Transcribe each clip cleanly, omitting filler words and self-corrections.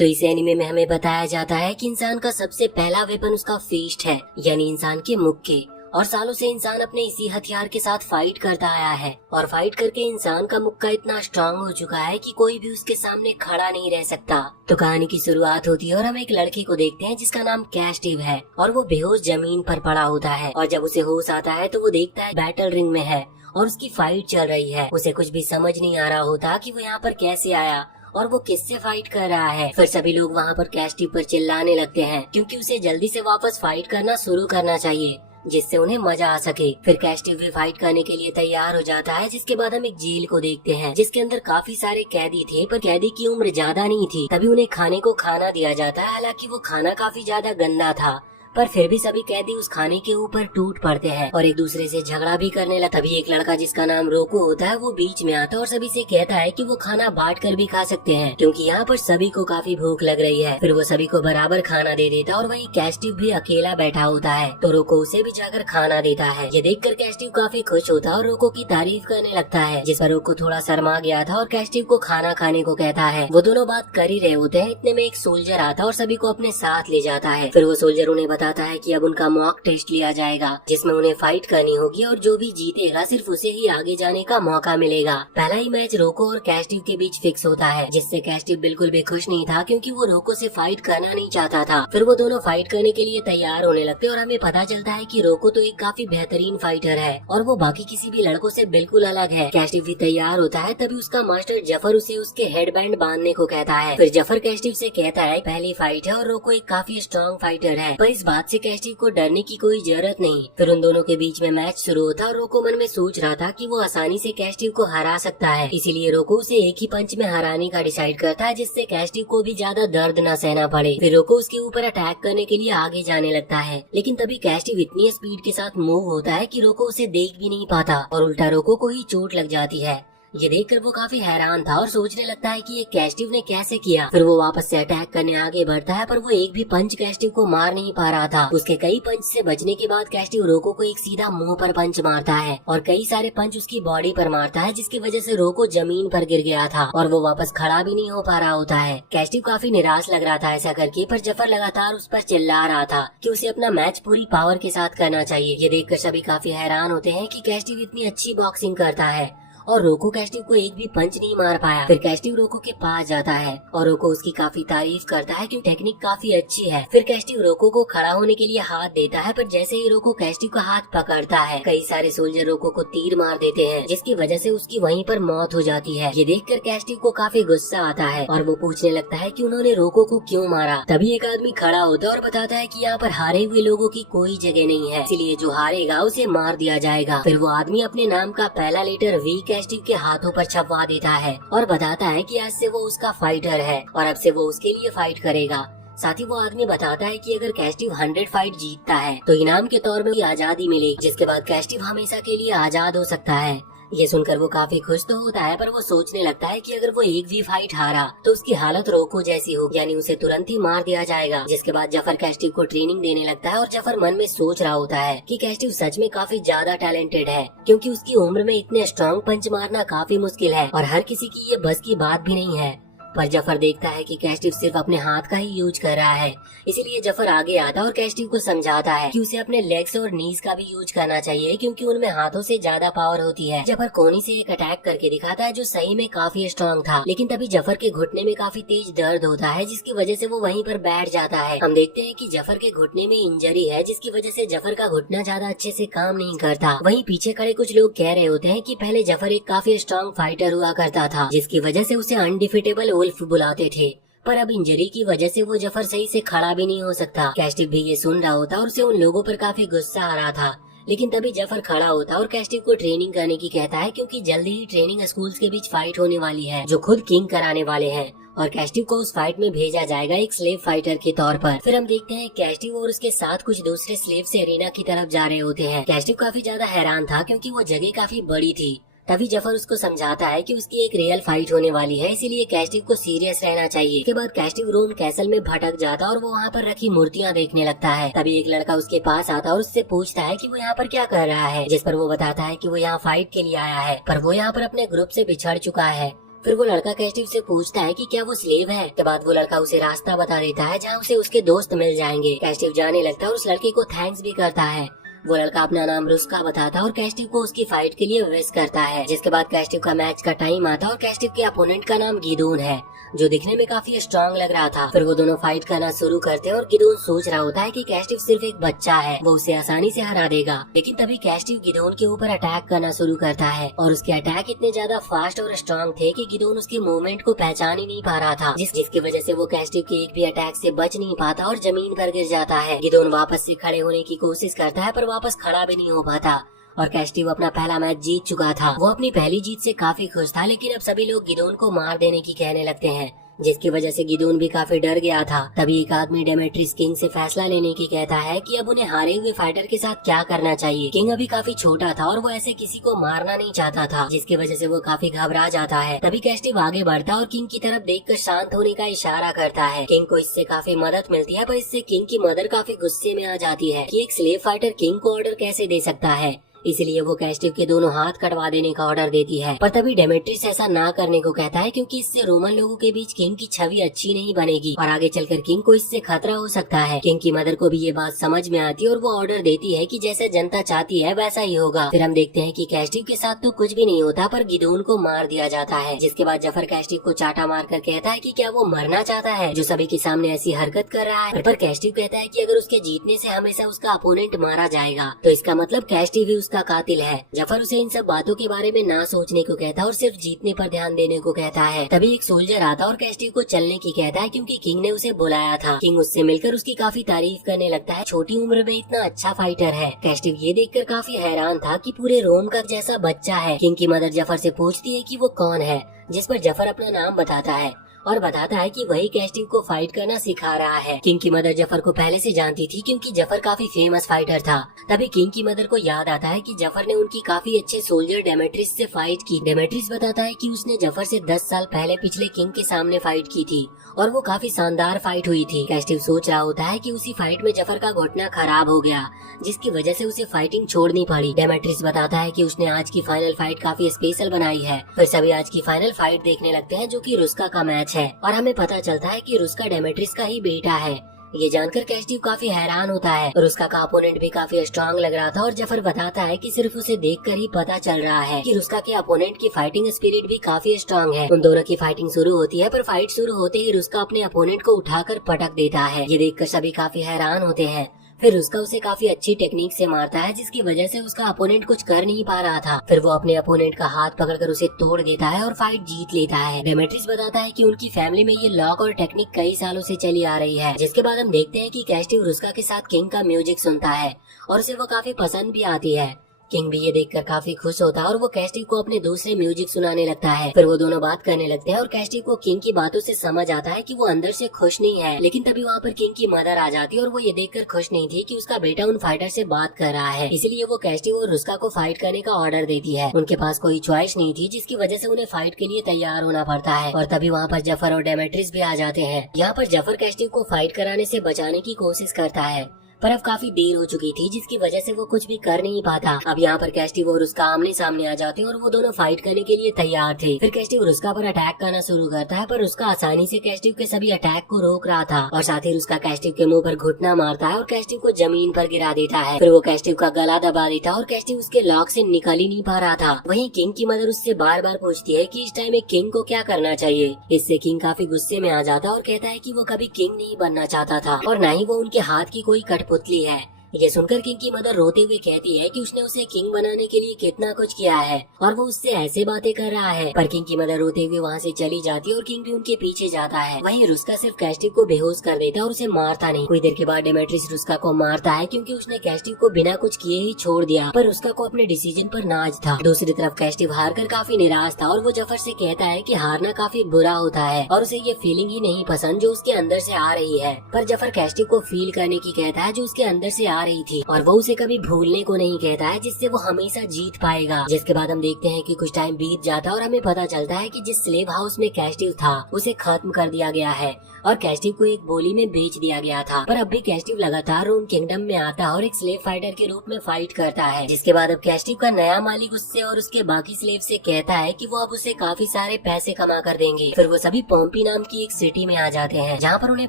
तो इस एनिमे में हमें बताया जाता है कि इंसान का सबसे पहला वेपन उसका फिस्ट है, यानी इंसान के मुक्के। और सालों से इंसान अपने इसी हथियार के साथ फाइट करता आया है और फाइट करके इंसान का मुक्का इतना स्ट्रांग हो चुका है कि कोई भी उसके सामने खड़ा नहीं रह सकता। तो कहानी की शुरुआत होती है और हम एक लड़के को देखते हैं जिसका नाम कैस्टिव है और वो बेहोश जमीन पर पड़ा होता है। और जब उसे होश आता है तो वो देखता है बैटल रिंग में है और उसकी फाइट चल रही है। उसे कुछ भी समझ नहीं आ रहा होता कि वो यहाँ पर कैसे आया और वो किससे फाइट कर रहा है। फिर सभी लोग वहाँ पर कैस्टिव पर चिल्लाने लगते हैं क्योंकि उसे जल्दी से वापस फाइट करना शुरू करना चाहिए जिससे उन्हें मजा आ सके। फिर कैस्टिव भी फाइट करने के लिए तैयार हो जाता है, जिसके बाद हम एक जेल को देखते हैं जिसके अंदर काफी सारे कैदी थे, पर कैदी की उम्र ज्यादा नहीं थी। तभी उन्हें खाने को खाना दिया जाता है, हालांकि वो खाना काफी ज्यादा गंदा था, पर फिर भी सभी कैदी उस खाने के ऊपर टूट पड़ते हैं और एक दूसरे से झगड़ा भी करने लगा। तभी एक लड़का जिसका नाम रोको होता है वो बीच में आता है और सभी से कहता है कि वो खाना बांट कर भी खा सकते हैं क्योंकि यहाँ पर सभी को काफी भूख लग रही है। फिर वो सभी को बराबर खाना दे देता है और वही कैस्टिव भी अकेला बैठा होता है तो रोको उसे भी जाकर खाना देता है। ये देखकर कैस्टिव काफी खुश होता है और रोको की तारीफ करने लगता है, जिस पर रोको थोड़ा शर्मा गया था और कैस्टिव को खाना खाने को कहता है। वो दोनों बात कर ही रहे होते हैं, इतने में एक सोल्जर आता है और सभी को अपने साथ ले जाता है। फिर वो सोल्जर उन्हें बताता है कि अब उनका मॉक टेस्ट लिया जाएगा जिसमें उन्हें फाइट करनी होगी और जो भी जीतेगा सिर्फ उसे ही आगे जाने का मौका मिलेगा। पहला ही मैच रोको और कैस्टिव के बीच फिक्स होता है, जिससे कैस्टिव बिल्कुल भी खुश नहीं था क्योंकि वो रोको से फाइट करना नहीं चाहता था। फिर वो दोनों फाइट करने के लिए तैयार होने लगते और हमें पता चलता है कि रोको तो एक काफी बेहतरीन फाइटर है और वो बाकी किसी भी लड़कों से बिल्कुल अलग है। कैस्टिव भी तैयार होता है, तभी उसका मास्टर जफर उसे उसके हेडबैंड बांधने को कहता है। फिर जफर कैस्टिव से कहता है पहली फाइट है और रोको एक काफी स्ट्रॉन्ग फाइटर है, पर इस बात से कैस्टिव को डरने की कोई जरूरत नहीं। फिर उन दोनों के बीच में मैच शुरू होता और रोको मन में सोच रहा था कि वो आसानी से कैस्टिव को हरा सकता है, इसीलिए रोको उसे एक ही पंच में हराने का डिसाइड करता है जिससे कैस्टिव को भी ज्यादा दर्द न सहना पड़े। फिर रोको उसके ऊपर अटैक करने के लिए आगे जाने लगता है, लेकिन तभी कैस्टिव इतनी स्पीड के साथ मूव होता है कि रोको उसे देख भी नहीं पाता और उल्टा रोको को ही चोट लग जाती है। ये देखकर वो काफी हैरान था और सोचने लगता है कि ये कैस्टिव ने कैसे किया। फिर वो वापस से अटैक करने आगे बढ़ता है, पर वो एक भी पंच कैस्टिव को मार नहीं पा रहा था। उसके कई पंच से बचने के बाद कैस्टिव रोको को एक सीधा मुंह पर पंच मारता है और कई सारे पंच उसकी बॉडी पर मारता है, जिसकी वजह से रोको जमीन पर गिर गया था और वो वापस खड़ा भी नहीं हो पा रहा होता है। कैस्टिव काफी निराश लग रहा था ऐसा करके, पर जफर लगातार उस पर चिल्ला रहा था कि उसे अपना मैच पूरी पावर के साथ करना चाहिए। ये देखकर सभी काफी हैरान होते हैं कि कैस्टिव इतनी अच्छी बॉक्सिंग करता है और रोको कैस्टिव को एक भी पंच नहीं मार पाया। फिर कैस्टिव रोको के पास जाता है और रोको उसकी काफी तारीफ करता है कि टेक्निक काफी अच्छी है। फिर कैस्टिव रोको को खड़ा होने के लिए हाथ देता है, पर जैसे ही रोको कैस्टिव का हाथ पकड़ता है कई सारे सोल्जर रोको को तीर मार देते हैं, जिसकी वजह से उसकी वहीं पर मौत हो जाती है। ये देखकर कैस्टिव को काफी गुस्सा आता है और वो पूछने लगता है कि उन्होंने रोको को क्यों मारा। तभी एक आदमी खड़ा होता है और बताता है कि यहाँ पर हारे हुए लोगों की कोई जगह नहीं है, इसलिए जो हारेगा उसे मार दिया जाएगा। फिर वो आदमी अपने नाम का पहला लेटर वी कैस्टिव के हाथों पर छपवा देता है और बताता है कि आज से वो उसका फाइटर है और अब से वो उसके लिए फाइट करेगा। साथ ही वो आदमी बताता है कि अगर कैस्टिव 100 फाइट जीतता है तो इनाम के तौर में आजादी मिलेगी, जिसके बाद कैस्टिव हमेशा के लिए आजाद हो सकता है। ये सुनकर वो काफी खुश तो होता है, पर वो सोचने लगता है कि अगर वो एक भी फाइट हारा तो उसकी हालत रोको जैसी होगी, यानी उसे तुरंत ही मार दिया जाएगा। जिसके बाद जफर कैस्टिव को ट्रेनिंग देने लगता है और जफर मन में सोच रहा होता है कि कैस्टिव सच में काफी ज्यादा टैलेंटेड है, क्योंकि उसकी उम्र में इतने स्ट्रॉन्ग पंच मारना काफी मुश्किल है और हर किसी की ये बस की बात भी नहीं है। पर जफर देखता है कि कैस्टिव सिर्फ अपने हाथ का ही यूज कर रहा है, इसीलिए जफर आगे आता और कैस्टिव को समझाता है कि उसे अपने लेग्स और नीज का भी यूज करना चाहिए, क्योंकि उनमें हाथों से ज्यादा पावर होती है। जफर कोहनी से एक अटैक करके दिखाता है जो सही में काफी स्ट्रॉन्ग था, लेकिन तभी जफर के घुटने में काफी तेज दर्द होता है, जिसकी वजह से वो वहीं पर बैठ जाता है। हम देखते हैं कि जफर के घुटने में इंजरी है, जिसकी वजह से जफर का घुटना ज्यादा अच्छे से काम नहीं करता। वहीं पीछे खड़े कुछ लोग कह रहे होते हैं कि पहले जफर एक काफी स्ट्रॉन्ग फाइटर हुआ करता था, जिसकी वजह से उसे अनडिफिटेबल वुल्फ बुलाते थे, पर अब इंजरी की वजह से वो जफर सही से खड़ा भी नहीं हो सकता। कैस्टिव भी ये सुन रहा होता और उसे उन लोगों पर काफी गुस्सा आ रहा था, लेकिन तभी जफर खड़ा होता और कैस्टिव को ट्रेनिंग करने की कहता है, क्योंकि जल्दी ही ट्रेनिंग स्कूल्स के बीच फाइट होने वाली है जो खुद किंग कराने वाले हैं और कैस्टिव को उस फाइट में भेजा जाएगा एक स्लेव फाइटर के तौर पर। फिर हम देखते हैं कैस्टिव और उसके साथ कुछ दूसरे स्लेव से एरिना की तरफ जा रहे होते हैं। कैस्टिव काफी ज्यादा हैरान था क्योंकि वो जगह काफी बड़ी थी। तभी जफर उसको समझाता है कि उसकी एक रियल फाइट होने वाली है, इसीलिए कैस्टिव को सीरियस रहना चाहिए। इसके बाद कैस्टिव रोम कैसल में भटक जाता और वो वहाँ पर रखी मूर्तियाँ देखने लगता है। तभी एक लड़का उसके पास आता और उससे पूछता है कि वो यहाँ पर क्या कर रहा है, जिस पर वो बताता है कि वो यहाँ फाइट के लिए आया है, पर वो यहाँ पर अपने ग्रुप से बिछड़ चुका है। फिर वो लड़का कैस्टिव से पूछता है कि क्या वो स्लेव है। के बाद वो लड़का उसे रास्ता बता देता है जहाँ उसे उसके दोस्त मिल जाएंगे। कैस्टिव जाने लगता है और उस लड़के को थैंक्स भी करता है। वो लड़का अपना नाम रुस्का बताता है और कैस्टिव को उसकी फाइट के लिए विश करता है। जिसके बाद कैस्टिव का मैच का टाइम आता है और कैस्टिव के अपोनेंट का नाम गिदोन है, जो दिखने में काफी स्ट्रांग लग रहा था। फिर वो दोनों फाइट करना शुरू करते हैं और गिदोन सोच रहा होता है कि कैस्टिव सिर्फ एक बच्चा है, वो उसे आसानी से हरा देगा। लेकिन तभी कैस्टिव गिदोन के ऊपर अटैक करना शुरू करता है और उसके अटैक इतने ज्यादा फास्ट और स्ट्रांग थे कि गिदोन उसके मूवमेंट को पहचान ही नहीं पा रहा था, जिसकी वजह से वो कैस्टिव के एक भी अटैक से बच नहीं पाता और जमीन पर गिर जाता है। गिदोन वापस से खड़े होने की कोशिश करता है पर वापस खड़ा भी नहीं हो पाता और कैस्टिव अपना पहला मैच जीत चुका था। वो अपनी पहली जीत से काफी खुश था, लेकिन अब सभी लोग गिदोन को मार देने की कहने लगते हैं, जिसकी वजह से गिदोन भी काफी डर गया था। तभी एक आदमी डेमेट्रियस किंग से फैसला लेने की कहता है कि अब उन्हें हारे हुए फाइटर के साथ क्या करना चाहिए। किंग अभी काफी छोटा था और वो ऐसे किसी को मारना नहीं चाहता था, जिसकी वजह से वो काफी घबरा जाता है। तभी कैस्टिव आगे बढ़ता और किंग की तरफ देखकर शांत होने का इशारा करता है। किंग को इससे काफी मदद मिलती है, पर इससे किंग की मदर काफी गुस्से में आ जाती है कि एक स्लेव फाइटर किंग को ऑर्डर कैसे दे सकता है। इसलिए वो कैस्टिव के दोनों हाथ कटवा देने का ऑर्डर देती है। पर तभी डेमेट्रियस ऐसा ना करने को कहता है, क्योंकि इससे रोमन लोगों के बीच किंग की छवि अच्छी नहीं बनेगी और आगे चलकर किंग को इससे खतरा हो सकता है। किंग की मदर को भी ये बात समझ में आती है और वो ऑर्डर देती है कि जैसा जनता चाहती है वैसा ही होगा। फिर हम देखते हैं कि कैस्टिव के साथ तो कुछ भी नहीं होता, पर गिदोन को मार दिया जाता है। जिसके बाद जफर कैस्टिव को चाटा मारकर कहता है कि क्या वो मरना चाहता है जो सभी के सामने ऐसी हरकत कर रहा है। पर कैस्टिव कहता है कि अगर उसके जीतने से हमेशा उसका अपोनेंट मारा जाएगा तो इसका मतलब कैस्टिव ही उसका कातिल है। जफर उसे इन सब बातों के बारे में ना सोचने को कहता है और सिर्फ जीतने पर ध्यान देने को कहता है। तभी एक सोल्जर आता और कैस्टिव को चलने की कहता है, क्योंकि किंग ने उसे बुलाया था। किंग उससे मिलकर उसकी काफी तारीफ करने लगता है, छोटी उम्र में इतना अच्छा फाइटर है। कैस्टिव ये देखकर काफी हैरान था कि पूरे रोम का जैसा बच्चा है। किंग की मदर जफर से पूछती है कि वो कौन है, जिस पर जफर अपना नाम बताता है और बताता है कि वही कैस्टिव को फाइट करना सिखा रहा है। किंग की मदर जफर को पहले से जानती थी, क्योंकि जफर काफी फेमस फाइटर था। तभी किंग की मदर को याद आता है कि जफर ने उनकी काफी अच्छे सोल्जर डेमेट्रियस से फाइट की। डेमेट्रियस बताता है कि उसने जफर से 10 साल पहले पिछले किंग के सामने फाइट की थी और वो काफी शानदार फाइट हुई थी। कैस्टिव सोच रहा होता है कि उसी फाइट में जफर का घुटना खराब हो गया, जिसकी वजह से उसे फाइटिंग छोड़नी पड़ी। डेमेट्रियस बताता है कि उसने आज की फाइनल फाइट काफी स्पेशल बनाई है। फिर सभी आज की फाइनल फाइट देखने लगते हैं, जो कि रुस्का का मैच है और हमें पता चलता है कि रुस्का डेमेट्रियस का ही बेटा है। ये जानकर कैस्टिव काफी हैरान होता है और रुस्का का अपोनेंट भी काफी स्ट्रांग लग रहा था और जफर बताता है कि सिर्फ उसे देखकर ही पता चल रहा है कि रुस्का के अपोनेंट की फाइटिंग स्पिरिट भी काफी स्ट्रांग है। उन दोनों की फाइटिंग शुरू होती है, पर फाइट शुरू होते ही रुस्का अपने अपोनेंट को उठाकर पटक देता है। ये देखकर सभी काफी हैरान होते हैं। फिर उसका उसे काफी अच्छी टेक्निक से मारता है, जिसकी वजह से उसका अपोनेंट कुछ कर नहीं पा रहा था। फिर वो अपने अपोनेंट का हाथ पकड़कर उसे तोड़ देता है और फाइट जीत लेता है। डेमेट्रियस बताता है कि उनकी फैमिली में ये लॉक और टेक्निक कई सालों से चली आ रही है। जिसके बाद हम देखते हैं कि कैस्टिव रुस्का के साथ किंग का म्यूजिक सुनता है और उसे वो काफी पसंद भी आती है। किंग भी ये देखकर काफी खुश होता है और वो कैस्टिव को अपने दूसरे म्यूजिक सुनाने लगता है। फिर वो दोनों बात करने लगते हैं और कैस्टिव को किंग की बातों से समझ आता है कि वो अंदर से खुश नहीं है। लेकिन तभी वहाँ पर किंग की मदर आ जाती है और वो ये देखकर खुश नहीं थी कि उसका बेटा उन फाइटर से बात कर रहा है। इसलिए वो कैस्टिव और रुस्का को फाइट करने का ऑर्डर देती है। उनके पास कोई चॉइस नहीं थी, जिसकी वजह से उन्हें फाइट के लिए तैयार होना पड़ता है। और तभी वहाँ पर जफर और डेमेट्रियस भी आ जाते हैं। यहाँ पर जफर कैस्टिव को फाइट कराने से बचाने की कोशिश करता है, पर अब काफी देर हो चुकी थी, जिसकी वजह से वो कुछ भी कर नहीं पाता। अब यहाँ पर कैस्टिव और रुस्का आमने सामने आ जाते हैं और वो दोनों फाइट करने के लिए तैयार थे। फिर कैस्टिव रुस्का पर अटैक करना शुरू करता है, पर रुस्का आसानी से कैस्टिव के सभी अटैक को रोक रहा था और साथ ही रुस्का कैस्टिव के मुंह पर घुटना मारता है और कैस्टिव को जमीन पर गिरा देता है। फिर वो कैस्टिव का गला दबा देता है और कैस्टिव उसके लॉक से निकल ही नहीं पा रहा था। वहीं किंग की मदर उससे बार बार पूछती है कि इस टाइम में किंग को क्या करना चाहिए। इससे किंग काफी गुस्से में आ जाता है और कहता है कि वो कभी किंग नहीं बनना चाहता था और न ही वो उनके हाथ की कोई कठपुतली है। ये सुनकर किंग की मदर रोते हुए कहती है कि उसने उसे किंग बनाने के लिए कितना कुछ किया है और वो उससे ऐसे बातें कर रहा है। पर किंग की मदर रोते हुए वहाँ से चली जाती है और किंग भी उनके पीछे जाता है। वहीं रुस्का सिर्फ कैस्टिव को बेहोश कर देता है और उसे मारता नहीं। कुछ देर के बाद डेमेट्रियस रुस्का को मारता है, क्योंकि उसने कैस्टिव को बिना कुछ किए ही छोड़ दिया। पर रुस्का को अपने डिसीजन पर नाज था। दूसरी तरफ कैस्टिव हार कर काफी निराश था और वो जफर से कहता है कि हारना काफी बुरा होता है और उसे ये फीलिंग ही नहीं पसंद जो उसके अंदर से आ रही है। पर जफर कैस्टिव को फील करने की कहता है जो उसके अंदर से आ रही थी और वो उसे कभी भूलने को नहीं कहता है, जिससे वो हमेशा जीत पाएगा। जिसके बाद हम देखते हैं कि कुछ टाइम बीत जाता है और हमें पता चलता है कि जिस स्लेव हाउस में कैस्टिव था उसे खत्म कर दिया गया है। और कैस्टिव को एक बोली में बेच दिया गया था। पर अब भी कैस्टिव लगातार रोम किंगडम में आता है और एक स्लेव फाइटर के रूप में फाइट करता है, जिसके बाद अब कैस्टिव का नया मालिक उससे और उसके बाकी स्लेव से कहता है कि वो अब उसे काफी सारे पैसे कमा कर देंगे। फिर वो सभी पोम्पी नाम की एक सिटी में आ जाते हैं, जहाँ पर उन्हें